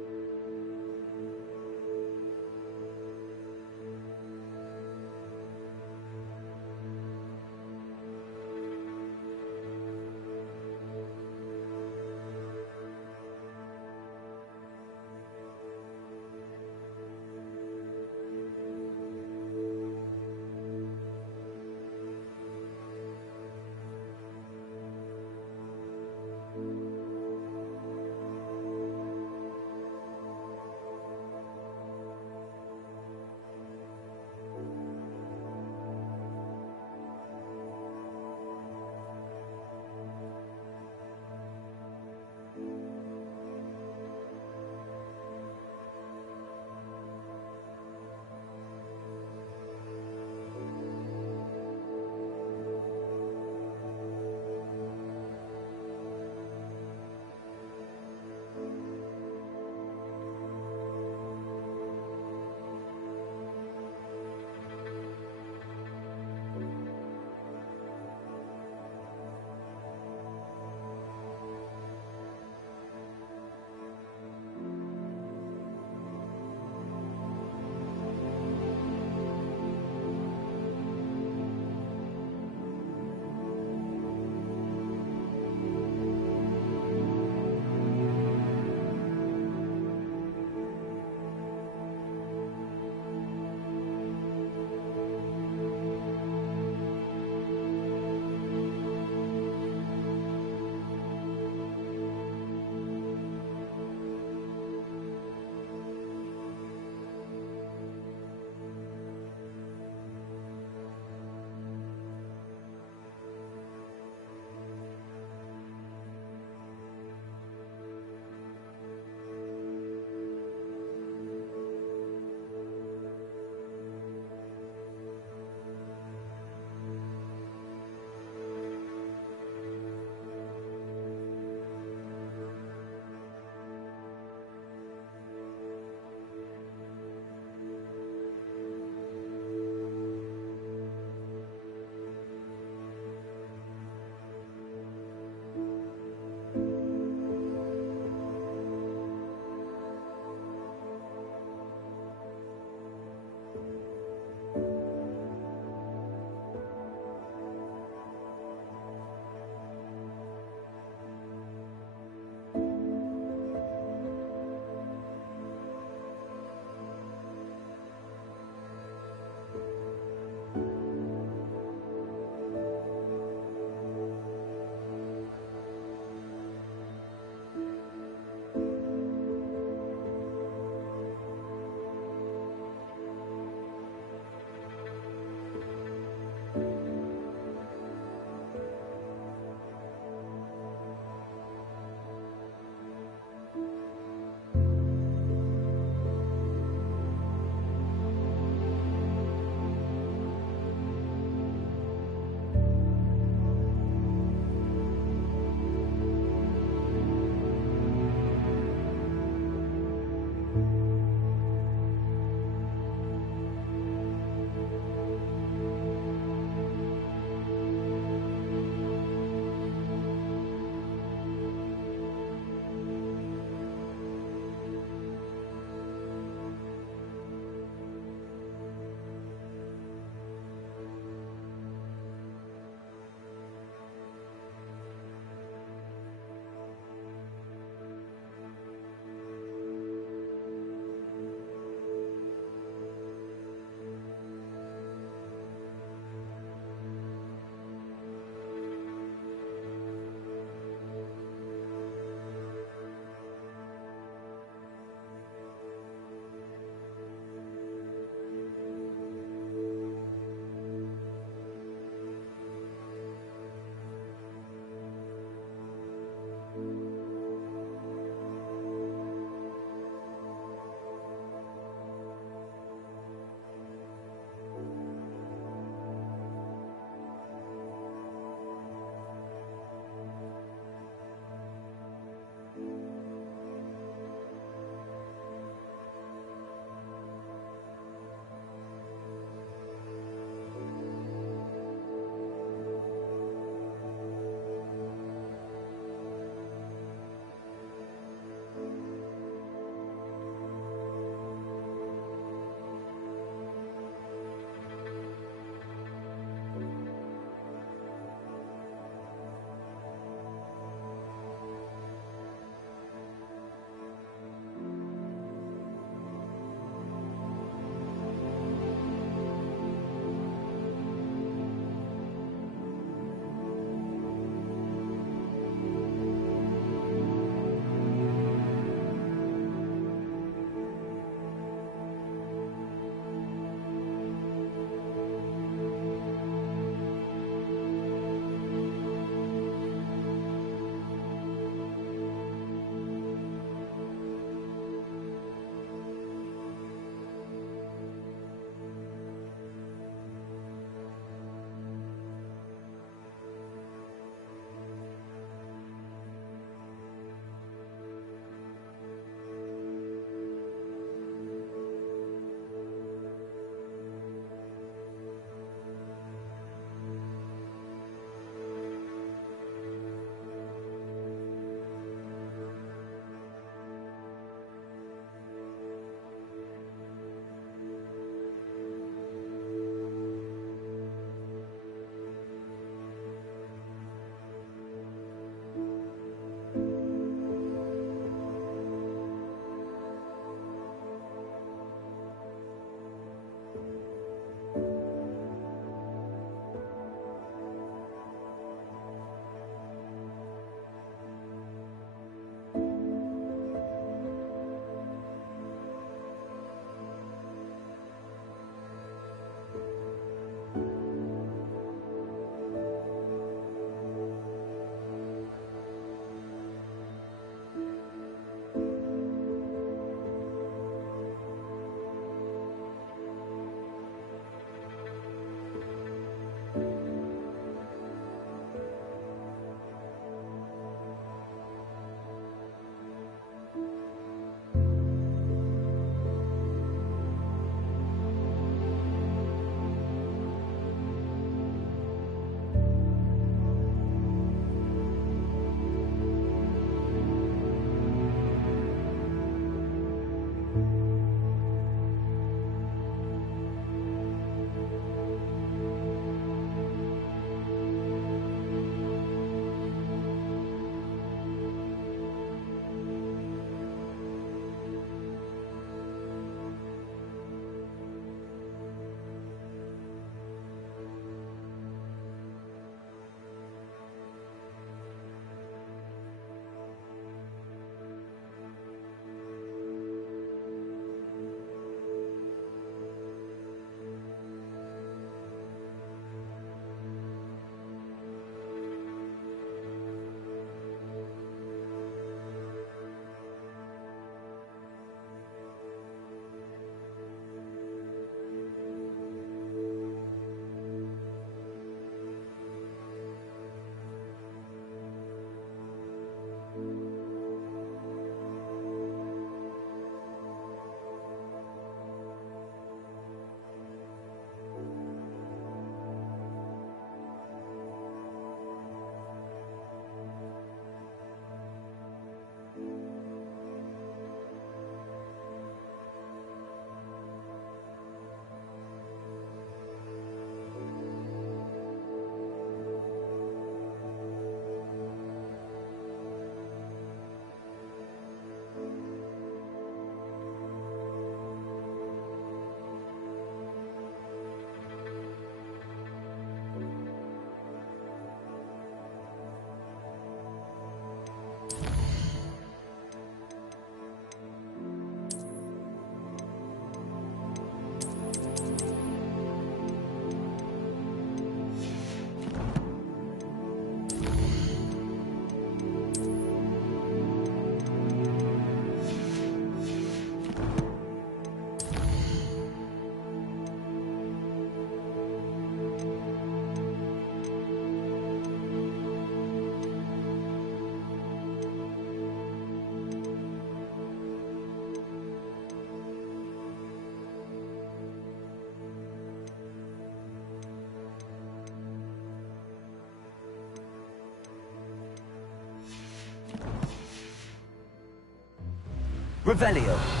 Revelio.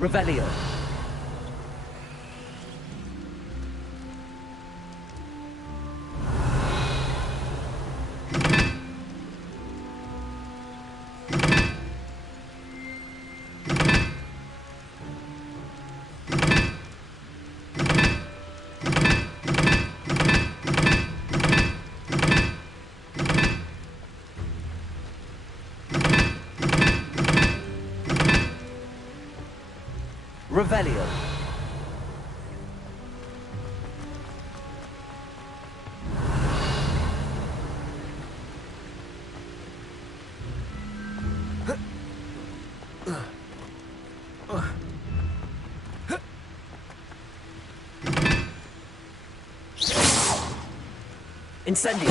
Revelio. Revelio. Incendio.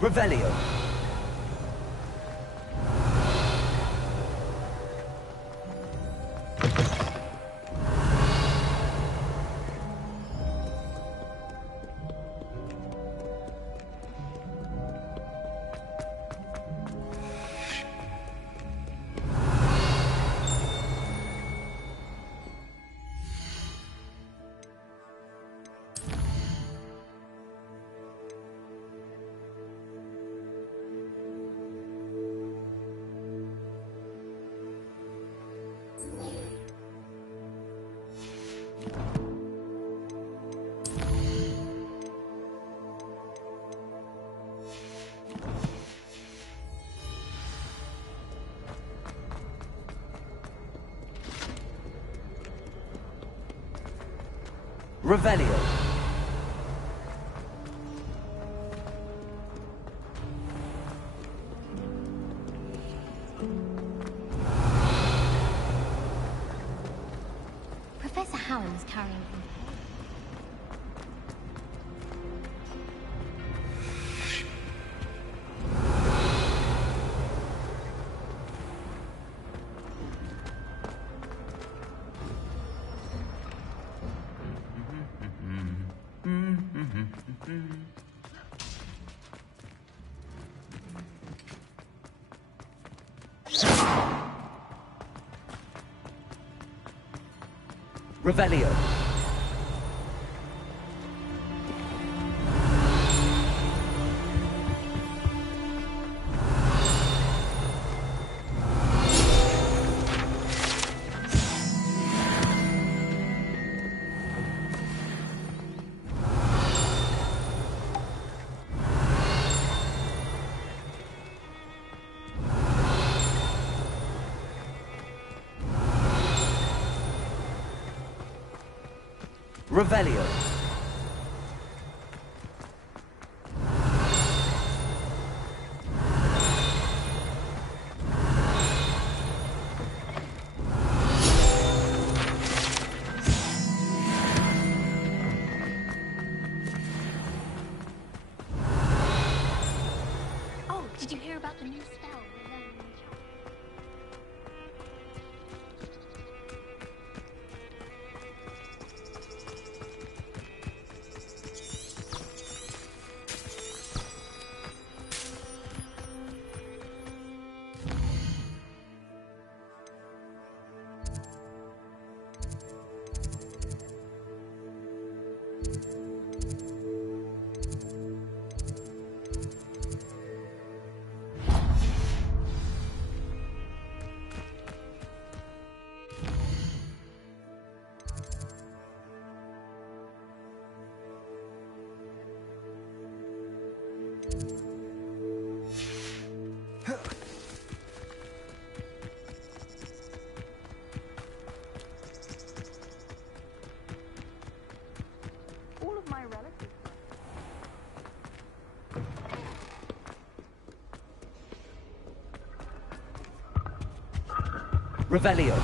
Revelio. Revelio. Professor Howell is carrying him. Revelio. Revelio. about the new spell we're learning in the chapel. All of my relatives. Revelio.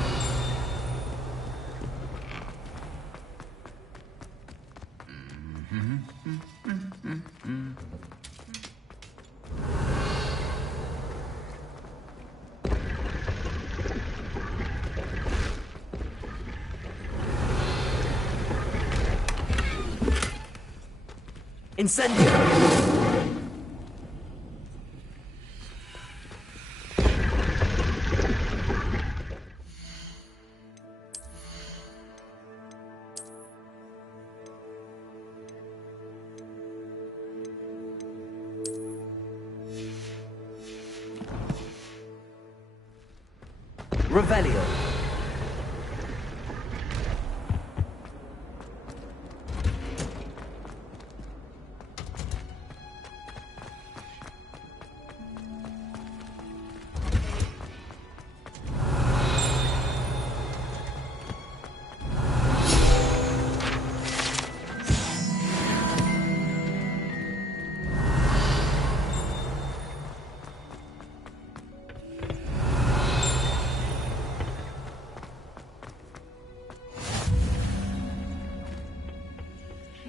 Incendio! Revelio.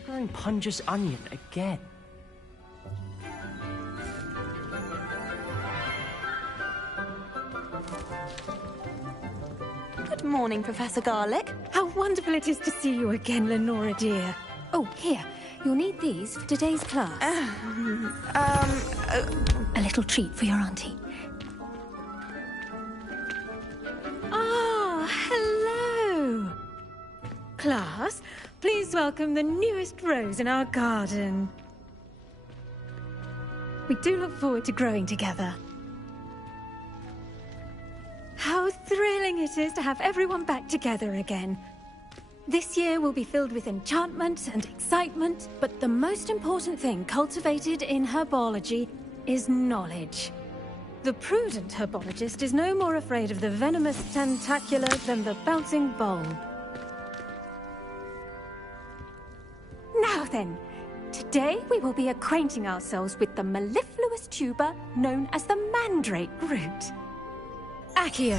Growing Punja's onion again. Good morning, Professor Garlic. How wonderful it is to see you again, Lenora dear. Oh, here. You'll need these for today's class. A little treat for your auntie. Ah, hello. Class, please welcome the newest rose in our garden. We do look forward to growing together. How thrilling it is to have everyone back together again. This year will be filled with enchantment and excitement, but the most important thing cultivated in herbology is knowledge. The prudent herbologist is no more afraid of the venomous tentacula than the bouncing bulb. Now then, today we will be acquainting ourselves with the mellifluous tuber known as the mandrake root. Accio.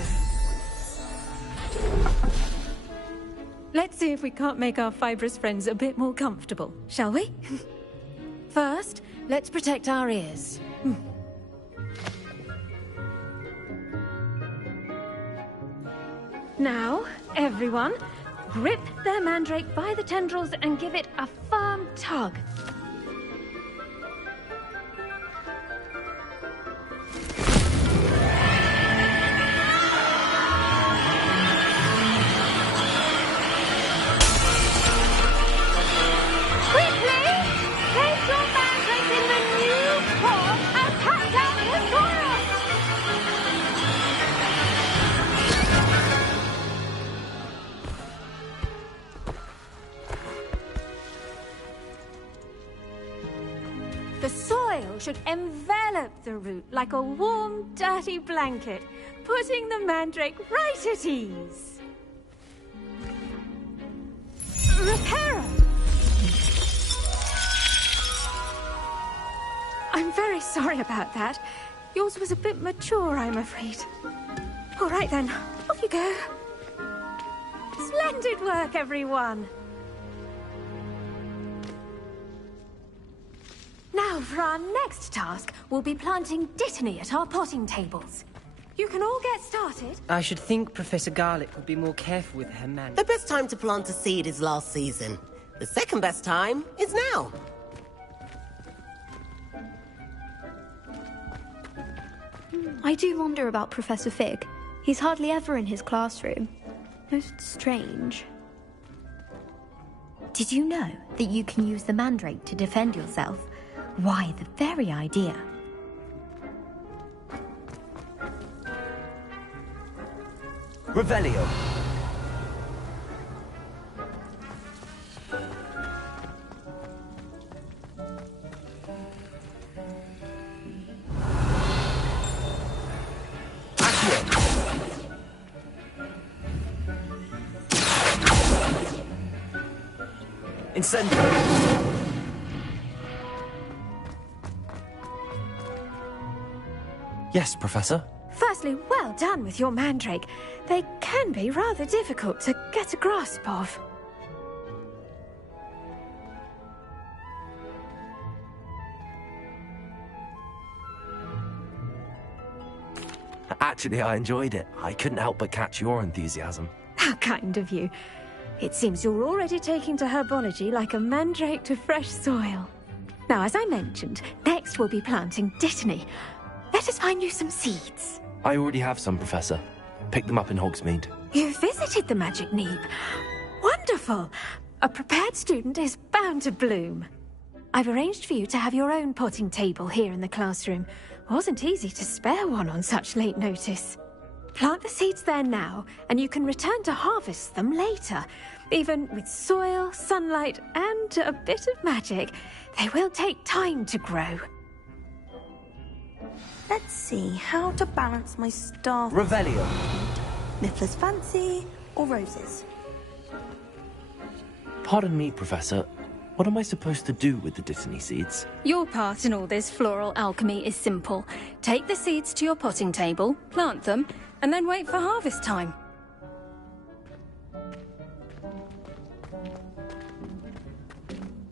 Let's see if we can't make our fibrous friends a bit more comfortable, shall we? First, let's protect our ears. Now, everyone, grip their mandrake by the tendrils and give it a firm tug. The soil should envelop the root like a warm, dirty blanket, putting the mandrake right at ease. Reparo! I'm very sorry about that. Yours was a bit mature, I'm afraid. All right then, off you go. Splendid work, everyone. Now Now, for our next task, we'll be planting Dittany at our potting tables. You can all get started. I should think Professor Garlick would be more careful with her man. The best time to plant a seed is last season. The second best time is now. I do wonder about Professor Fig. He's hardly ever in his classroom. Most strange. Did you know that you can use the mandrake to defend yourself? Why, the very idea. Revelio. Incendio. Yes, Professor? Firstly, well done with your mandrake. They can be rather difficult to get a grasp of. Actually, I enjoyed it. I couldn't help but catch your enthusiasm. How kind of you. It seems you're already taking to herbology like a mandrake to fresh soil. Now, as I mentioned, next we'll be planting Dittany. Let us find you some seeds. I already have some, Professor. Picked them up in Hogsmeade. You visited the Magic Neep. Wonderful! A prepared student is bound to bloom. I've arranged for you to have your own potting table here in the classroom. Wasn't easy to spare one on such late notice. Plant the seeds there now, and you can return to harvest them later. Even with soil, sunlight, and a bit of magic, they will take time to grow. Let's see how to balance my star. Revelio. Niffler's Fancy or Roses? Pardon me, Professor. What am I supposed to do with the Dittany seeds? Your part in all this floral alchemy is simple. Take the seeds to your potting table, plant them, and then wait for harvest time.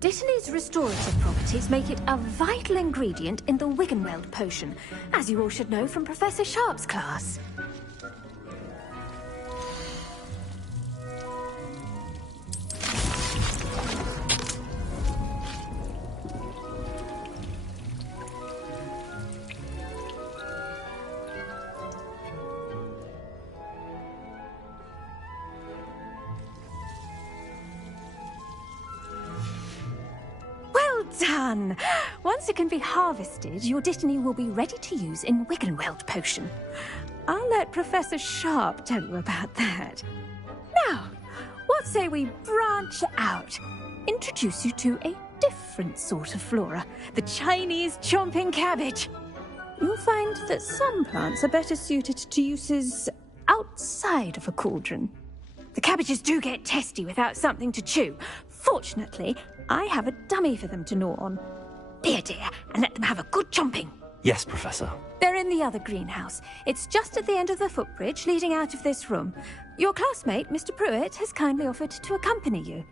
Dittany's restorative properties make it a vital ingredient in the Wiggenweld potion, as you all should know from Professor Sharp's class. Done! Once it can be harvested, your Dittany will be ready to use in Wiggenweld potion. I'll let Professor Sharp tell you about that. Now, what say we branch out? Introduce you to a different sort of flora, the Chinese chomping cabbage. You'll find that some plants are better suited to uses outside of a cauldron. The cabbages do get testy without something to chew. Fortunately, I have a dummy for them to gnaw on. Be a dear, and let them have a good chomping. Yes, Professor. They're in the other greenhouse. It's just at the end of the footbridge leading out of this room. Your classmate, Mr. Pruitt, has kindly offered to accompany you.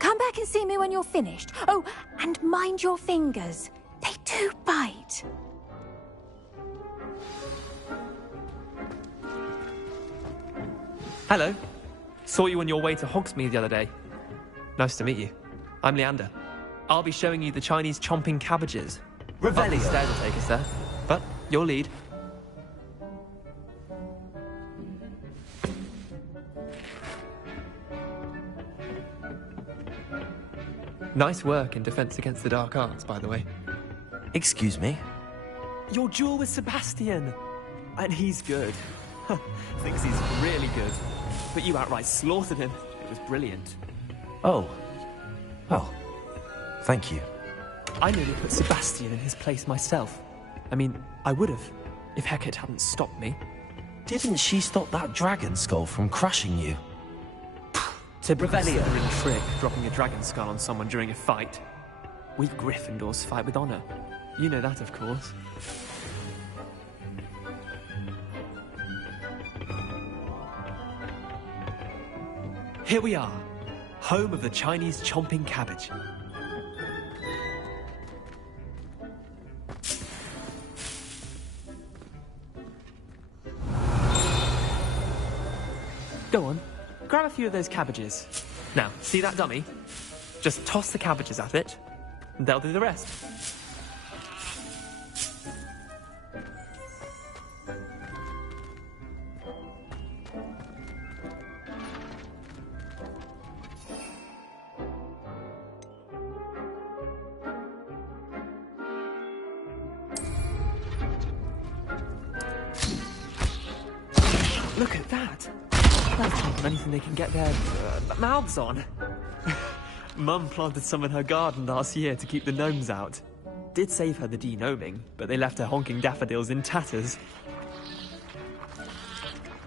Come back and see me when you're finished. Oh, and mind your fingers. They do bite. Hello. Saw you on your way to Hogsmeade the other day. Nice to meet you. I'm Leander. I'll be showing you the Chinese chomping cabbages. Revelio. Stairs will take us there, but your lead. Nice work in Defense Against the Dark Arts, by the way. Excuse me? Your duel with Sebastian! And he's good. Thinks he's really good. But you outright slaughtered him. It was brilliant. Oh. Well, thank you. I nearly put Sebastian in his place myself. I mean, I would have, if Hecate hadn't stopped me. Didn't she stop that dragon skull from crushing you? Typical Slytherin trick, dropping a dragon skull on someone during a fight. We Gryffindors fight with honor. You know that, of course. Here we are, home of the Chinese chomping cabbage. Go on, grab a few of those cabbages. Now, see that dummy? Just toss the cabbages at it, and they'll do the rest. Look at that! That's not anything they can get their mouths on. Mum planted some in her garden last year to keep the gnomes out. Did save her the de-gnoming, but they left her honking daffodils in tatters.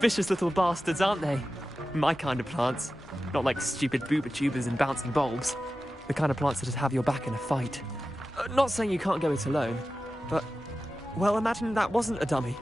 Vicious little bastards, aren't they? My kind of plants. Not like stupid booba tubers and bouncing bulbs. The kind of plants that just have your back in a fight. Not saying you can't go it alone, but... well, imagine that wasn't a dummy.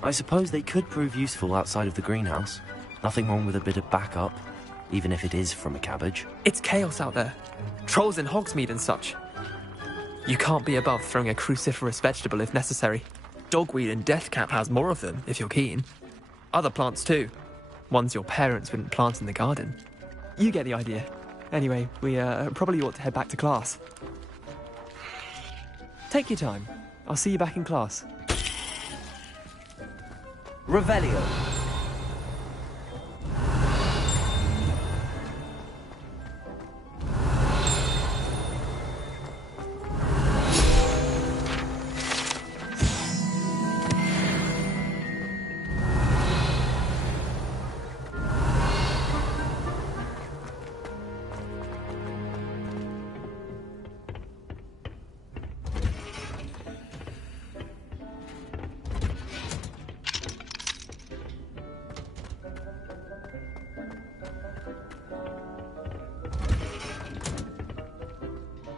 I suppose they could prove useful outside of the greenhouse. Nothing wrong with a bit of backup, even if it is from a cabbage. It's chaos out there. Trolls in Hogsmeade and such. You can't be above throwing a cruciferous vegetable if necessary. Dogweed and deathcap has more of them, if you're keen. Other plants too. Ones your parents wouldn't plant in the garden. You get the idea. Anyway, we probably ought to head back to class. Take your time. I'll see you back in class. Revelio.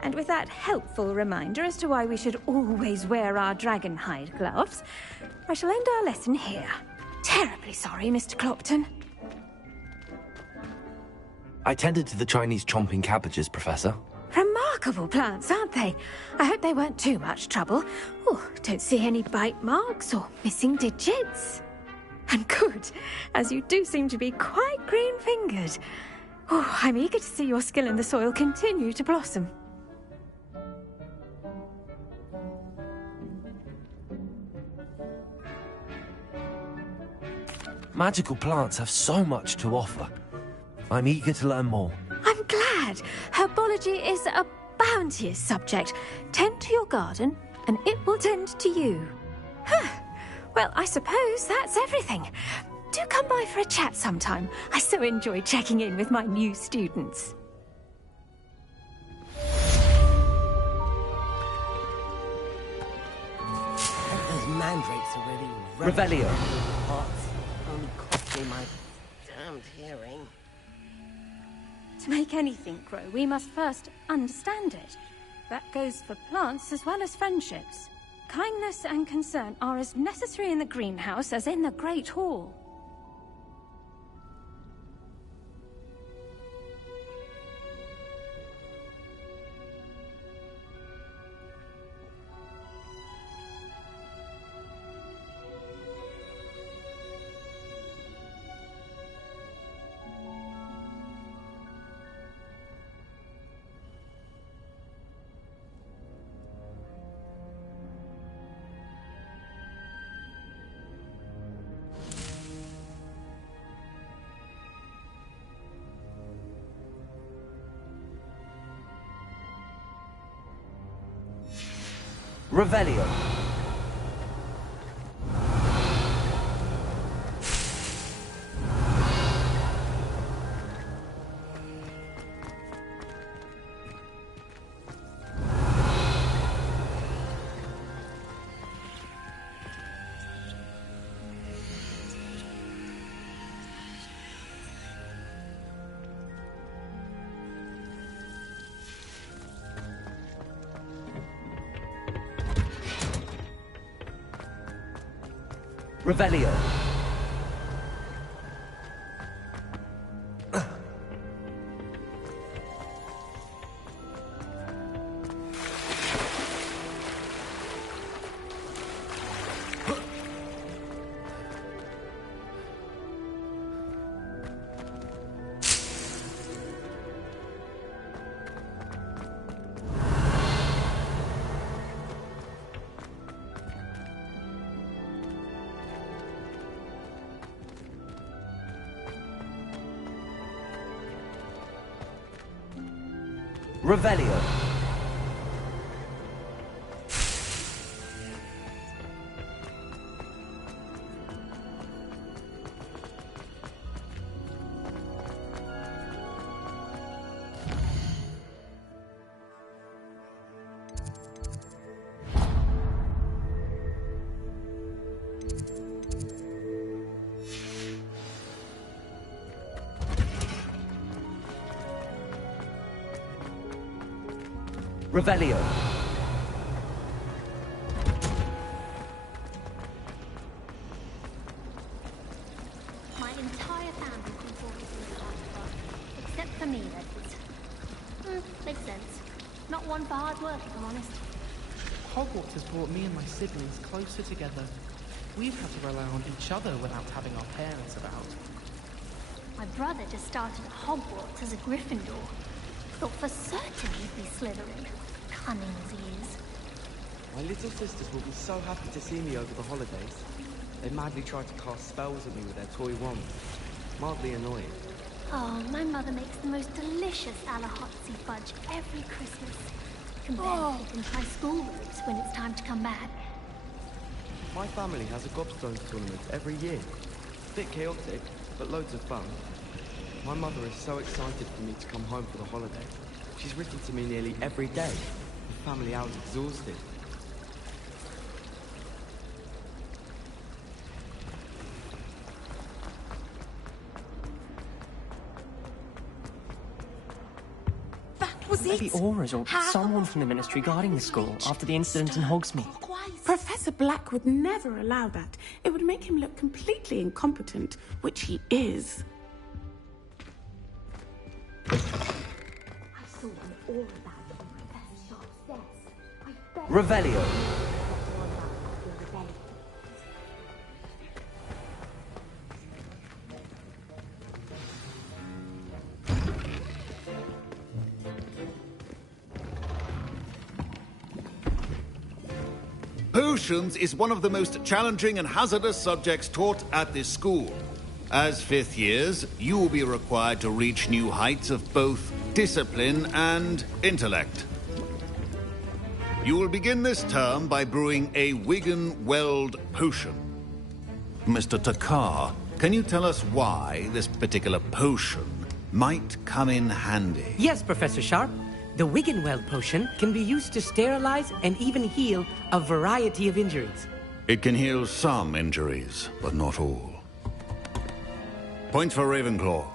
And with that helpful reminder as to why we should always wear our dragon hide gloves, I shall end our lesson here. Terribly sorry, Mr. Clopton. I tended to the Chinese chomping cabbages, Professor. Remarkable plants, aren't they? I hope they weren't too much trouble. Oh, don't see any bite marks or missing digits. And good, as you do seem to be quite green-fingered. Oh, I'm eager to see your skill in the soil continue to blossom. Magical plants have so much to offer. I'm eager to learn more. I'm glad. Herbology is a bounteous subject. Tend to your garden, and it will tend to you. Huh. Well, I suppose that's everything. Do come by for a chat sometime. I so enjoy checking in with my new students. Those mandrakes are really Revelio. hot. Only cost me my damned hearing. To make anything grow, we must first understand it. That goes for plants as well as friendships. Kindness and concern are as necessary in the greenhouse as in the Great Hall. Revelio. Revelio. Revelio. Revelio. My entire family conforms to the Hogwarts, except for me, that is. Makes sense. Not one for hard work, if I'm honest. Hogwarts has brought me and my siblings closer together. We've had to rely on each other without having our parents about. My brother just started at Hogwarts as a Gryffindor. Thought for certain he'd be Slytherin. Cunning as he is. My little sisters will be so happy to see me over the holidays. They madly try to cast spells at me with their toy wands. Mildly annoying. Oh, my mother makes the most delicious Alahotzi fudge every Christmas. Compare it and try school routes when it's time to come back. My family has a gobstones tournament every year. Bit chaotic, but loads of fun. My mother is so excited for me to come home for the holiday. She's written to me nearly every day. The family hour's exhausted. Was maybe Aura's or someone from the Ministry guarding the school after the incident in Hogsmeade. Professor Black would never allow that. It would make him look completely incompetent, which he is. I saw an Aura bag on my best shop's desk. I bet Revelio. Potions is one of the most challenging and hazardous subjects taught at this school. As fifth years, you will be required to reach new heights of both discipline and intellect. You will begin this term by brewing a Wigan-Weld potion. Mr. Takar, can you tell us why this particular potion might come in handy? Yes, Professor Sharp. The Wigan-Weld potion can be used to sterilize and even heal a variety of injuries. It can heal some injuries, but not all. Points for Ravenclaw.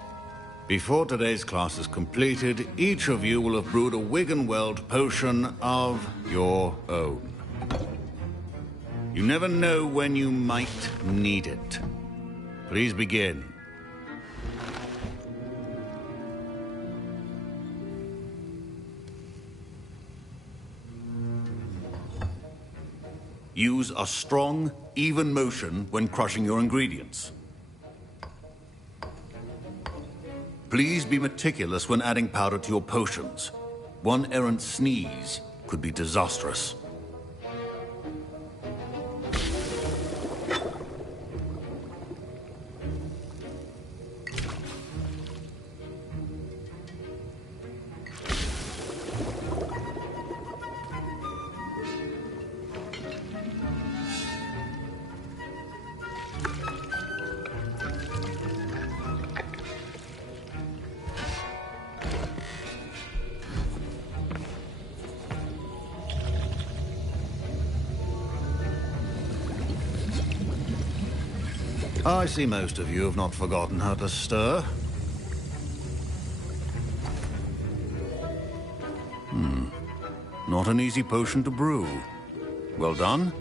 Before today's class is completed, each of you will have brewed a Wigan-Weld potion of your own. You never know when you might need it. Please begin. Use a strong, even motion when crushing your ingredients. Please be meticulous when adding powder to your potions. One errant sneeze could be disastrous. I see most of you have not forgotten how to stir. Not an easy potion to brew. Well done.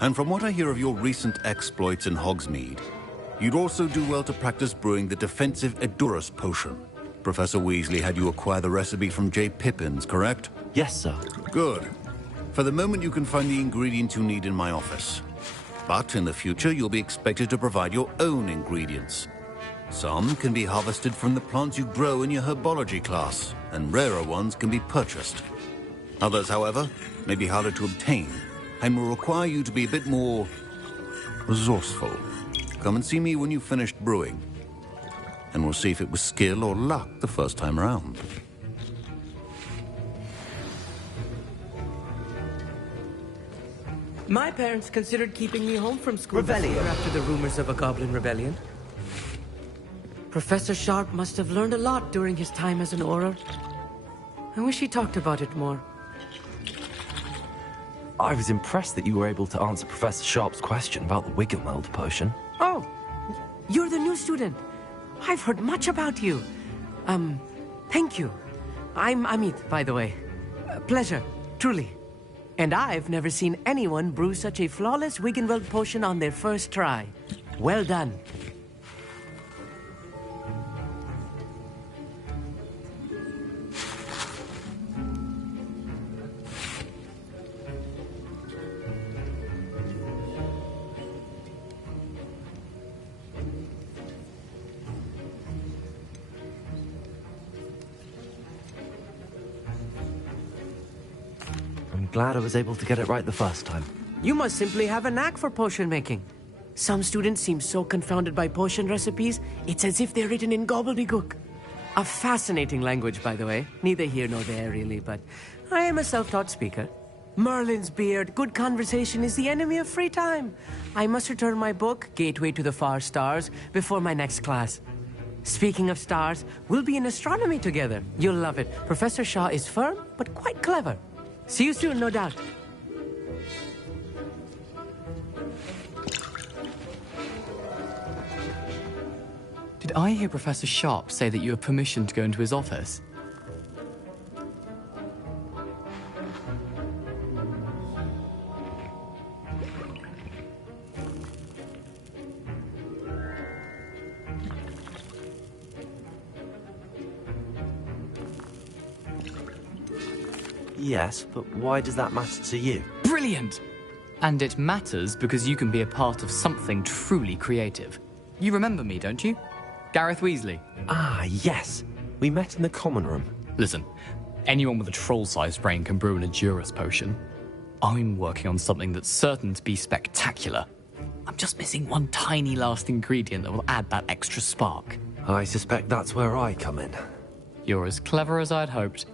And from what I hear of your recent exploits in Hogsmeade, you'd also do well to practice brewing the defensive Edurus potion. Professor Weasley had you acquire the recipe from J. Pippin's, correct? Yes, sir. Good. For the moment, you can find the ingredients you need in my office. But in the future, you'll be expected to provide your own ingredients. Some can be harvested from the plants you grow in your herbology class, and rarer ones can be purchased. Others, however, may be harder to obtain, and will require you to be a bit more resourceful. Come and see me when you've finished brewing, and we'll see if it was skill or luck the first time around. My parents considered keeping me home from school this Revelio. year after the rumors of a goblin rebellion. Professor Sharp must have learned a lot during his time as an Auror. I wish he talked about it more. I was impressed that you were able to answer Professor Sharp's question about the Wiggenweld potion. Oh, you're the new student. I've heard much about you. Thank you. I'm Amit, by the way. Pleasure, truly. And I've never seen anyone brew such a flawless Wiggenweld potion on their first try. Well done. Glad I was able to get it right the first time. You must simply have a knack for potion making. Some students seem so confounded by potion recipes, it's as if they're written in gobbledygook. A fascinating language, by the way. Neither here nor there, really, but I am a self-taught speaker. Merlin's beard, good conversation is the enemy of free time. I must return my book, Gateway to the Far Stars, before my next class. Speaking of stars, we'll be in astronomy together. You'll love it. Professor Shaw is firm, but quite clever. See you soon, no doubt. Did I hear Professor Sharp say that you have permission to go into his office? Yes, but why does that matter to you? Brilliant! And it matters because you can be a part of something truly creative. You remember me, don't you? Gareth Weasley. Ah, yes. We met in the common room. Listen, anyone with a troll-sized brain can brew an Edurus potion. I'm working on something that's certain to be spectacular. I'm just missing one tiny last ingredient that will add that extra spark. I suspect that's where I come in. You're as clever as I'd hoped.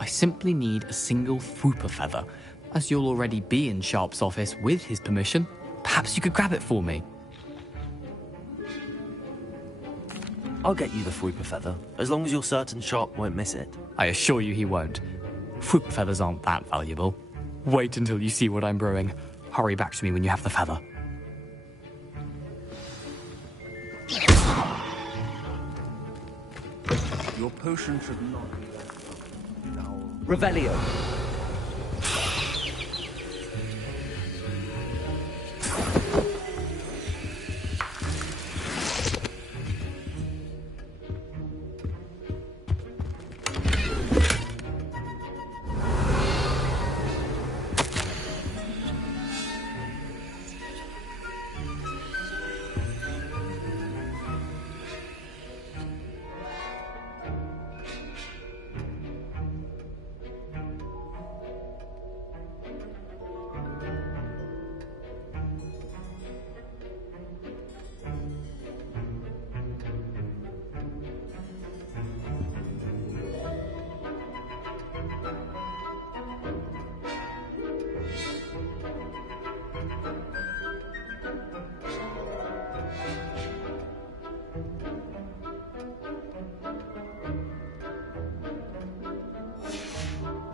I simply need a single Fwooper feather. As you'll already be in Sharp's office with his permission, perhaps you could grab it for me. I'll get you the Fwooper feather, as long as you're certain Sharp won't miss it. I assure you he won't. Fwooper feathers aren't that valuable. Wait until you see what I'm brewing. Hurry back to me when you have the feather. Your potion should not be Revelio.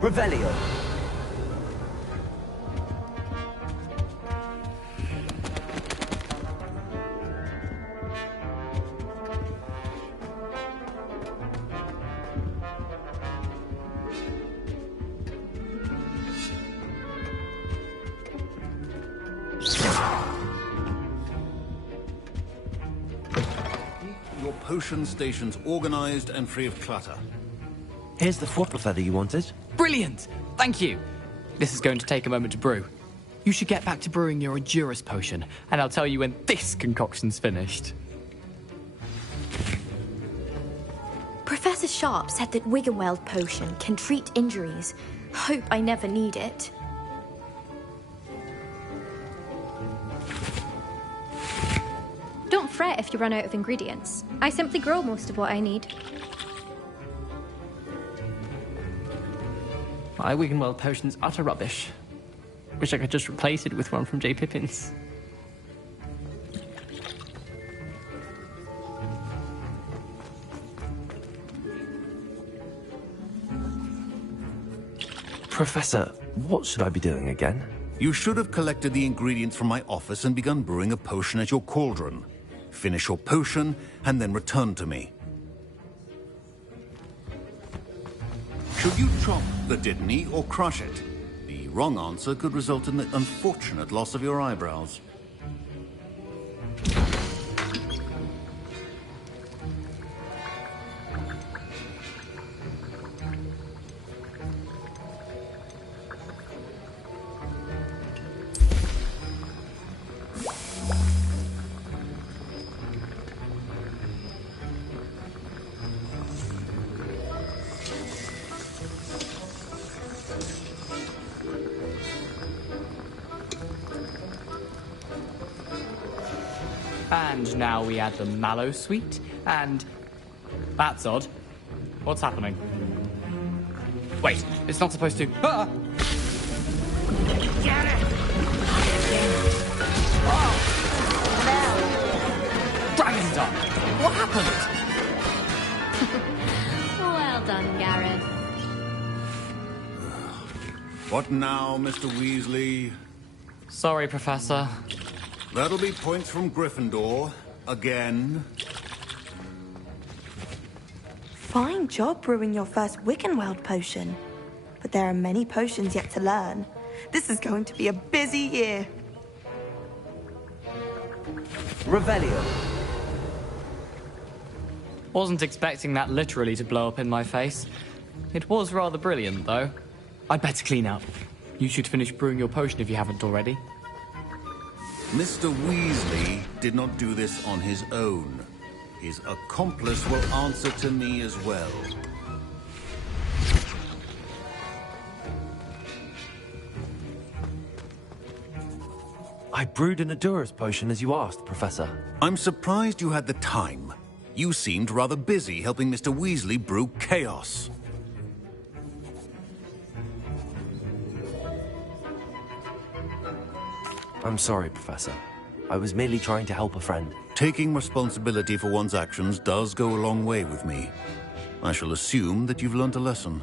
Revelio. your potion stations organized and free of clutter. Here's the flopper feather you wanted. Brilliant! Thank you! This is going to take a moment to brew. You should get back to brewing your Endurus potion, and I'll tell you when this concoction's finished. Professor Sharp said that Wiggenweld potion can treat injuries. Hope I never need it. Don't fret if you run out of ingredients. I simply grow most of what I need. My Wiggenweld potion's utter rubbish. Wish I could just replace it with one from J. Pippin's. Professor, what should I be doing again? You should have collected the ingredients from my office and begun brewing a potion at your cauldron. Finish your potion, and then return to me. Should you chop the Dittany or crush it? The wrong answer could result in the unfortunate loss of your eyebrows. And now we add the mallow sweet, and... That's odd. What's happening? Wait, it's not supposed to... Ah! Get it! Oh! Dragon Dart! What happened? Well done, Gareth. What now, Mr. Weasley? Sorry, Professor. That'll be points from Gryffindor. Again. Fine job brewing your first Wiggenweld potion. But there are many potions yet to learn. This is going to be a busy year. Revelio. Wasn't expecting that literally to blow up in my face. It was rather brilliant, though. I'd better clean up. You should finish brewing your potion if you haven't already. Mr. Weasley did not do this on his own. His accomplice will answer to me as well. I brewed an Endurus potion as you asked, Professor. I'm surprised you had the time. You seemed rather busy helping Mr. Weasley brew chaos. I'm sorry, Professor. I was merely trying to help a friend. Taking responsibility for one's actions does go a long way with me. I shall assume that you've learnt a lesson.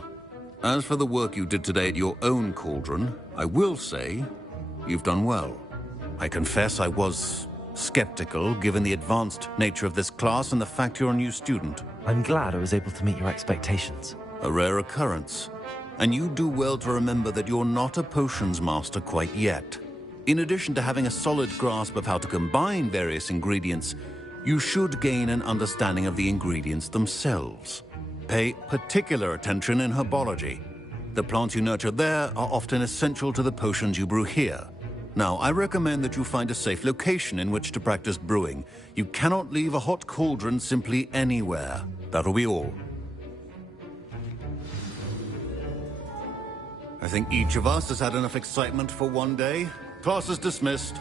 As for the work you did today at your own cauldron, I will say you've done well. I confess I was skeptical, given the advanced nature of this class and the fact you're a new student. I'm glad I was able to meet your expectations. A rare occurrence. And you do well to remember that you're not a potions master quite yet. In addition to having a solid grasp of how to combine various ingredients, you should gain an understanding of the ingredients themselves. Pay particular attention in herbology. The plants you nurture there are often essential to the potions you brew here. Now, I recommend that you find a safe location in which to practice brewing. You cannot leave a hot cauldron simply anywhere. That'll be all. I think each of us has had enough excitement for one day. Class is dismissed.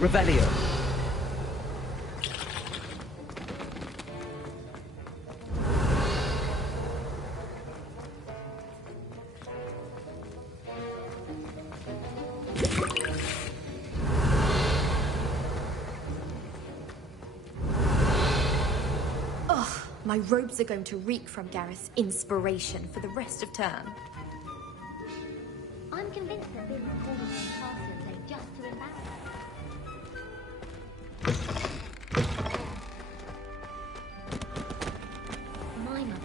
Revelio. My robes are going to reek from Gareth's inspiration for the rest of term. I'm convinced that being recalled on classes are just to embarrass us. My mother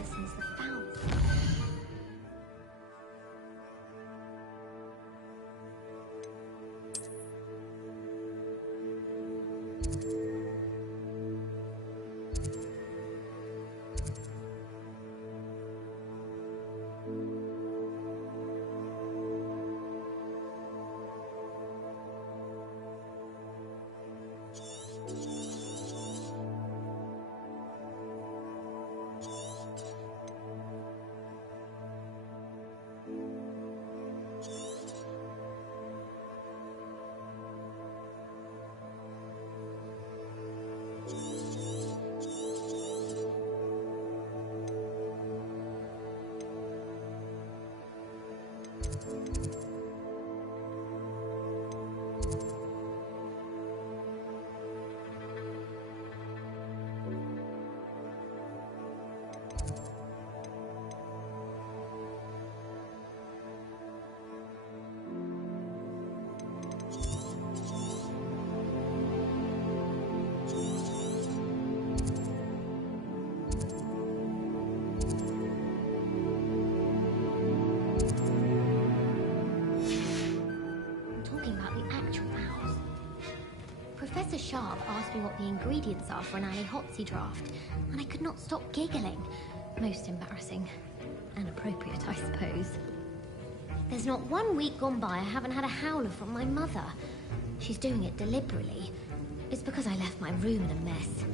Sharp asked me what the ingredients are for an Ali Hotsy draft, and I could not stop giggling. Most embarrassing. And appropriate, I suppose. There's not 1 week gone by I haven't had a howler from my mother. She's doing it deliberately. It's because I left my room in a mess.